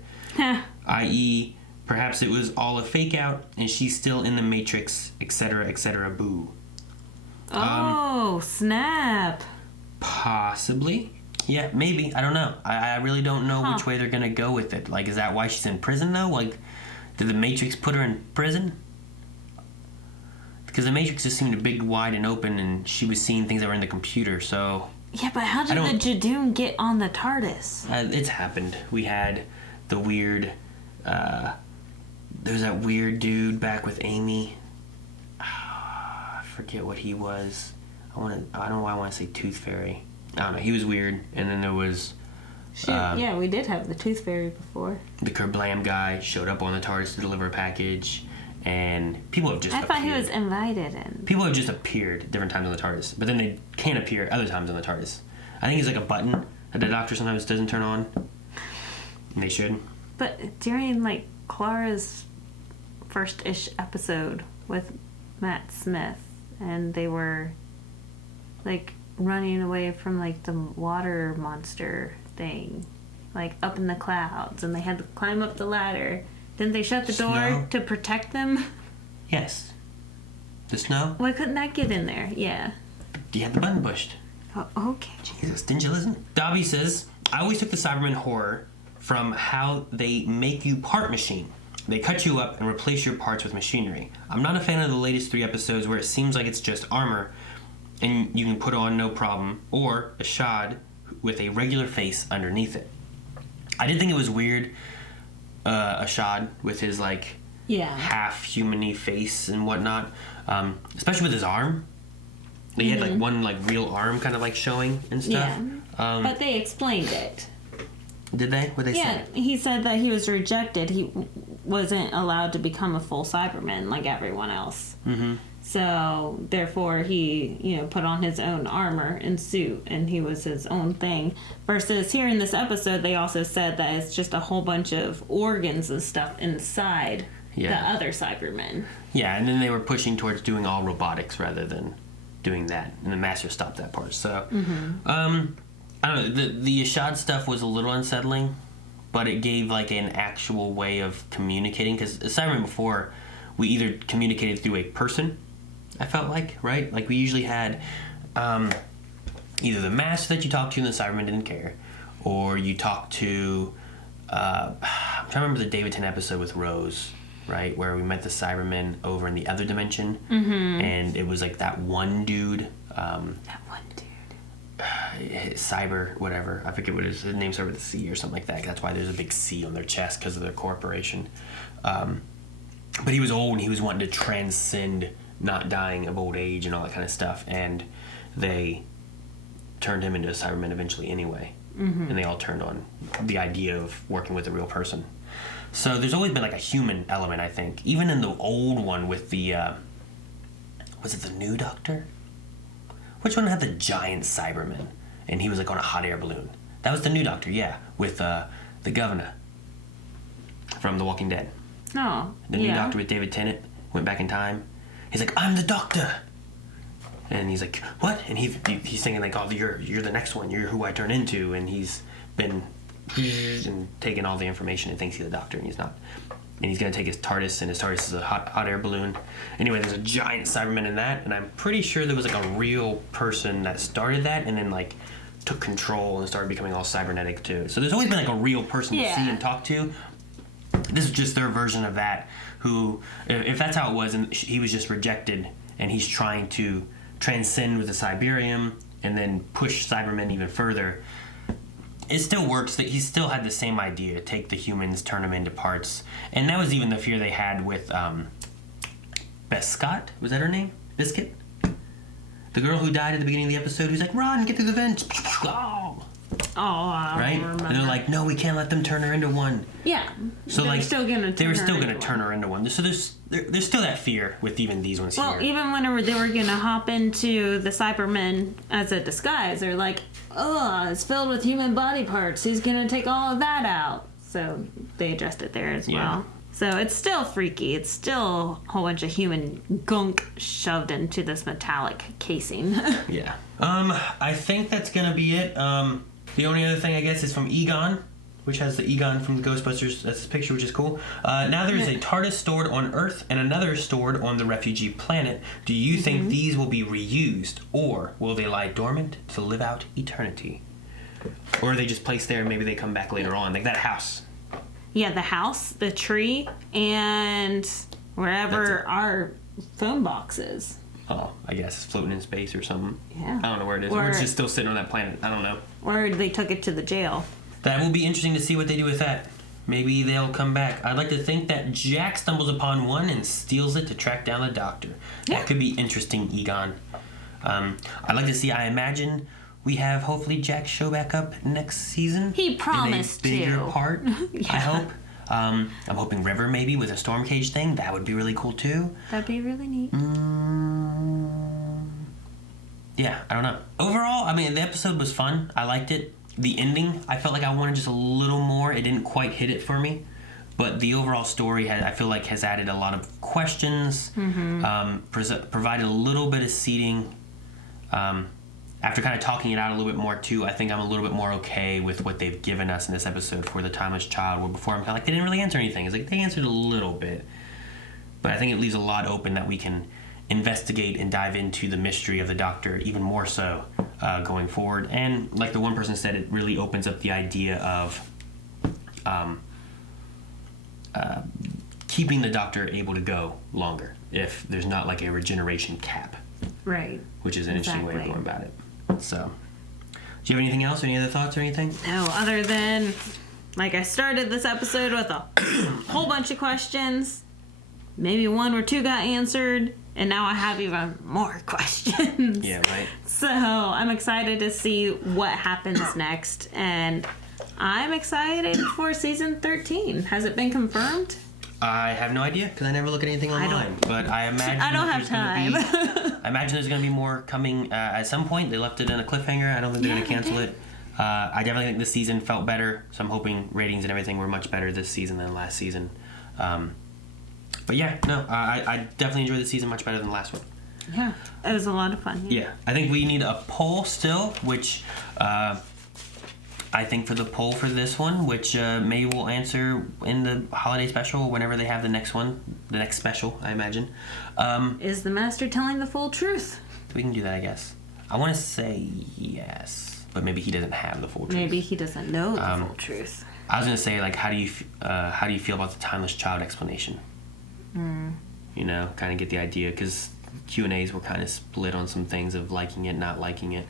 I.e., perhaps it was all a fake out and she's still in the Matrix, etc., boo. Oh, snap. Possibly. Yeah, maybe. I don't know. I really don't know which way they're going to go with it. Like, is that why she's in prison, though? Like, did the Matrix put her in prison? Because the Matrix just seemed big, wide, and open, and she was seeing things that were in the computer, so... Yeah, but how did the Jadoon get on the TARDIS? It's happened. We had the weird... there's that weird dude back with Amy. I forget what he was. I don't know why I want to say Tooth Fairy. I don't know. He was weird. And then there was... yeah, we did have the Tooth Fairy before. The Kerblam guy showed up on the TARDIS to deliver a package. And people have just I thought he was invited in. People have just appeared at different times on the TARDIS. But then they can't appear other times on the TARDIS. I think it's like a button that the Doctor sometimes doesn't turn on. And they should. But during, like, Clara's first-ish episode with Matt Smith, and they were like running away from like the water monster thing, like up in the clouds, and they had to climb up the ladder. Didn't they shut the door to protect them? Yes. The snow? Why couldn't that get in there? Yeah. You had the button pushed. Oh, okay. Jesus, didn't you listen? Dobby says, I always took the Cybermen horror from how they make you part machine. They cut you up and replace your parts with machinery. I'm not a fan of the latest 3 episodes where it seems like it's just armor and you can put on no problem, or a shod with a regular face underneath it. I did think it was weird, a shod with his like half human-y face and whatnot, especially with his arm. He had like one like real arm kind of like showing and stuff. Yeah. But they explained it. Did they? What they say? Yeah, he said that he was rejected. He wasn't allowed to become a full Cyberman like everyone else. Mm-hmm. So therefore, he put on his own armor and suit, and he was his own thing. Versus here in this episode, they also said that it's just a whole bunch of organs and stuff inside the other Cybermen. Yeah, and then they were pushing towards doing all robotics rather than doing that, and the Master stopped that part. So, I don't know. The Ashad stuff was a little unsettling, but it gave like an actual way of communicating. Because Cybermen before, we either communicated through a person, I felt like, right? Like we usually had either the Master that you talked to and the Cybermen didn't care, or you talked to I'm trying to remember the David Tennant episode with Rose, right, where we met the Cybermen over in the other dimension, and it was like that one dude. Cyber, whatever. I forget what his name started with a C or something like that. That's why there's a big C on their chest because of their corporation. But he was old and he was wanting to transcend not dying of old age and all that kind of stuff. And they turned him into a Cyberman eventually anyway. And they all turned on the idea of working with a real person. So there's always been like a human element, I think. Even in the old one with the, was it the new Doctor? Which one had the giant Cyberman? And he was like on a hot air balloon. That was the new Doctor, yeah, with the governor from The Walking Dead. Oh, the new Doctor with David Tennant went back in time. He's like, I'm the Doctor. And he's like, what? And he's thinking like, oh, you're the next one. You're who I turn into. And he's been and taking all the information and thinks he's the Doctor, and he's not. And he's going to take his TARDIS, and his TARDIS is a hot air balloon. Anyway, there's a giant Cyberman in that, and I'm pretty sure there was like a real person that started that and then like took control and started becoming all cybernetic too. So there's always been like a real person to see and talk to. This is just their version of that, who, if that's how it was, and he was just rejected, and he's trying to transcend with the Cyberium and then push Cybermen even further. It still works. That he still had the same idea: take the humans, turn them into parts, and that was even the fear they had with Beth Scott. Was that her name? Biscuit, the girl who died at the beginning of the episode. Who's like, "Run, get through the vents!" Oh, right. And they're like, "No, we can't let them turn her into one." Yeah. So they like, were still gonna turn her into one. So there's still that fear with even these ones here. Well, even whenever they were gonna hop into the Cybermen as a disguise, they're like, oh, it's filled with human body parts. He's gonna take all of that out. So they addressed it there as well. So it's still freaky. It's still a whole bunch of human gunk shoved into this metallic casing. Yeah. I think that's gonna be it. The only other thing I guess is from Egon, which has the Egon from Ghostbusters. That's his picture, which is cool. Now there's a TARDIS stored on Earth and another stored on the refugee planet. Do you think these will be reused, or will they lie dormant to live out eternity? Or are they just placed there and maybe they come back later on? Like that house. Yeah, the house, the tree, and wherever our phone box is. Oh, I guess it's floating in space or something. Yeah. I don't know where it is. Or it's just still sitting on that planet. I don't know. Or they took it to the jail. That will be interesting to see what they do with that. Maybe they'll come back. I'd like to think that Jack stumbles upon one and steals it to track down the Doctor. That could be interesting, Egon. I'd like to see, I imagine we have hopefully Jack show back up next season. He promised in a bigger to. part, I hope. I'm hoping River maybe with a storm cage thing. That would be really cool too. That'd be really neat. Yeah, I don't know. Overall, I mean, the episode was fun. I liked it. The ending, I felt like I wanted just a little more. It didn't quite hit it for me. But the overall story, I feel like, has added a lot of questions, provided a little bit of seeding after kind of talking it out a little bit more too, I think I'm a little bit more okay with what they've given us in this episode for the Timeless Child, where before I'm kind of like, they didn't really answer anything. It's like they answered a little bit, but I think it leaves a lot open that we can investigate and dive into the mystery of the Doctor even more so going forward. And like the one person said, it really opens up the idea of keeping the Doctor able to go longer if there's not like a regeneration cap. Right. Which is an interesting way of going about it. So, do you have anything else? Any other thoughts or anything? No, other than, like, I started this episode with a whole bunch of questions. Maybe one or two got answered, and now I have even more questions. Yeah, right. So I'm excited to see what happens next, and I'm excited for season 13. Has it been confirmed? I have no idea because I never look at anything online. But I imagine I don't have time. I imagine there's going to be more coming at some point. They left it in a cliffhanger. I don't think they're going to cancel it. I definitely think this season felt better, so I'm hoping ratings and everything were much better this season than last season. But yeah, no, I definitely enjoyed the season much better than the last one. Yeah, it was a lot of fun. Yeah, I think we need a poll still, which I think for the poll for this one, which maybe we'll answer in the holiday special whenever they have the next one, the next special, I imagine. Is the Master telling the full truth? We can do that, I guess. I want to say yes, but maybe he doesn't have the full truth. Maybe he doesn't know the full truth. I was gonna say, like, how do you feel about the Timeless Child explanation? You know, kind of get the idea, because Q&As were kind of split on some things of liking it, not liking it,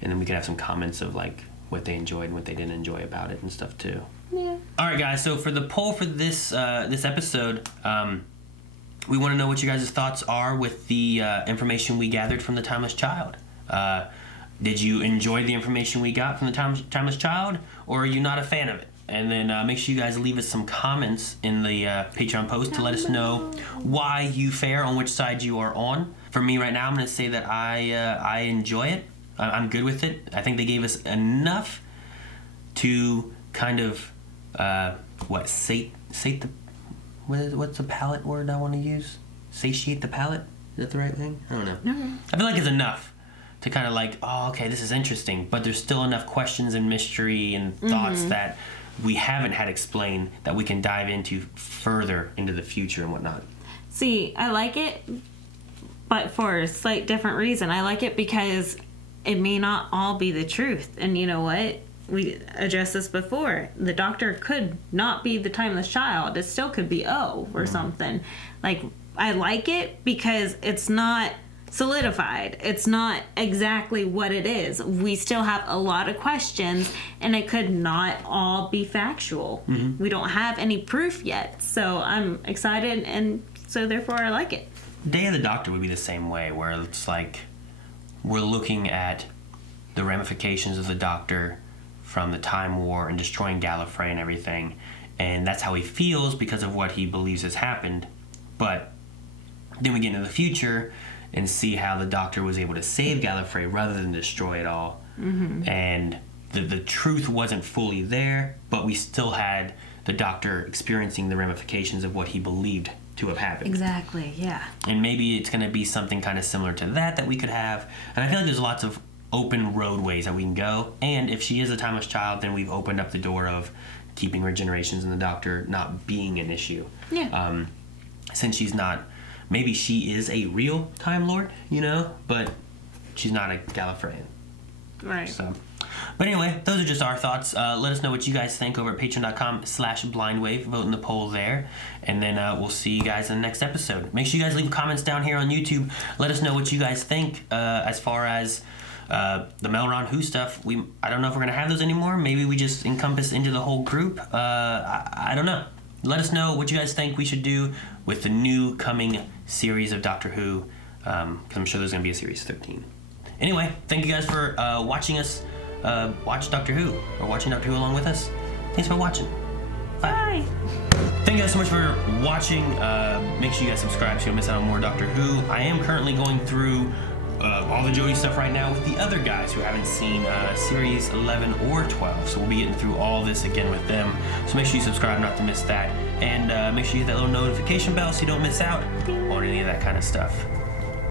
and then we could have some comments of like what they enjoyed and what they didn't enjoy about it and stuff too. Yeah. All right, guys. So for the poll for this this episode, we want to know what you guys' thoughts are with the information we gathered from the Timeless Child. Did you enjoy the information we got from the Timeless Child, or are you not a fan of it? And then make sure you guys leave us some comments in the Patreon post to let us know why you fare, on which side you are on. For me right now, I'm going to say that I enjoy it. I'm good with it. I think they gave us enough to kind of sate the what's the palate word I want to use? Satiate the palate? Is that the right thing? I don't know. No. I feel like it's enough to kind of like, oh, okay, this is interesting, but there's still enough questions and mystery and thoughts that we haven't had explained that we can dive into further into the future and whatnot. See, I like it, but for a slight different reason. I like it because it may not all be the truth. And you know what? We addressed this before. The Doctor could not be the Timeless Child. It still could be O or something. Like, I like it because it's not solidified. It's not exactly what it is. We still have a lot of questions, and it could not all be factual. We don't have any proof yet. So I'm excited, and so therefore I like it. Day of the Doctor would be the same way, where it's like we're looking at the ramifications of the Doctor from the Time War and destroying Gallifrey and everything, and that's how he feels because of what he believes has happened. But then we get into the future and see how the Doctor was able to save Gallifrey rather than destroy it all. And the truth wasn't fully there, but we still had the Doctor experiencing the ramifications of what he believed to have happened. Exactly, yeah. And maybe it's going to be something kind of similar to that we could have. And I feel like there's lots of open roadways that we can go. And if she is a Timeless Child, then we've opened up the door of keeping regenerations in the Doctor not being an issue. Yeah. Since she's not... Maybe she is a real Time Lord, you know, but she's not a Gallifreyan. Right. So, but anyway, those are just our thoughts. Let us know what you guys think over at patreon.com/blindwave. Vote in the poll there. And then we'll see you guys in the next episode. Make sure you guys leave comments down here on YouTube. Let us know what you guys think as far as the MELRON Who stuff. I don't know if we're going to have those anymore. Maybe we just encompass into the whole group. I don't know. Let us know what you guys think we should do with the new coming series of Doctor Who, because I'm sure there's going to be a series 13. Anyway, thank you guys for watching us watch Doctor Who, or watching Doctor Who along with us. Thanks for watching. Bye. Thank you guys so much for watching. Make sure you guys subscribe so you don't miss out on more Doctor Who. I am currently going through all the Jodie stuff right now with the other guys who haven't seen series 11 or 12, so we'll be getting through all this again with them. So make sure you subscribe not to miss that, and make sure you hit that little notification bell so you don't miss out on any of that kind of stuff.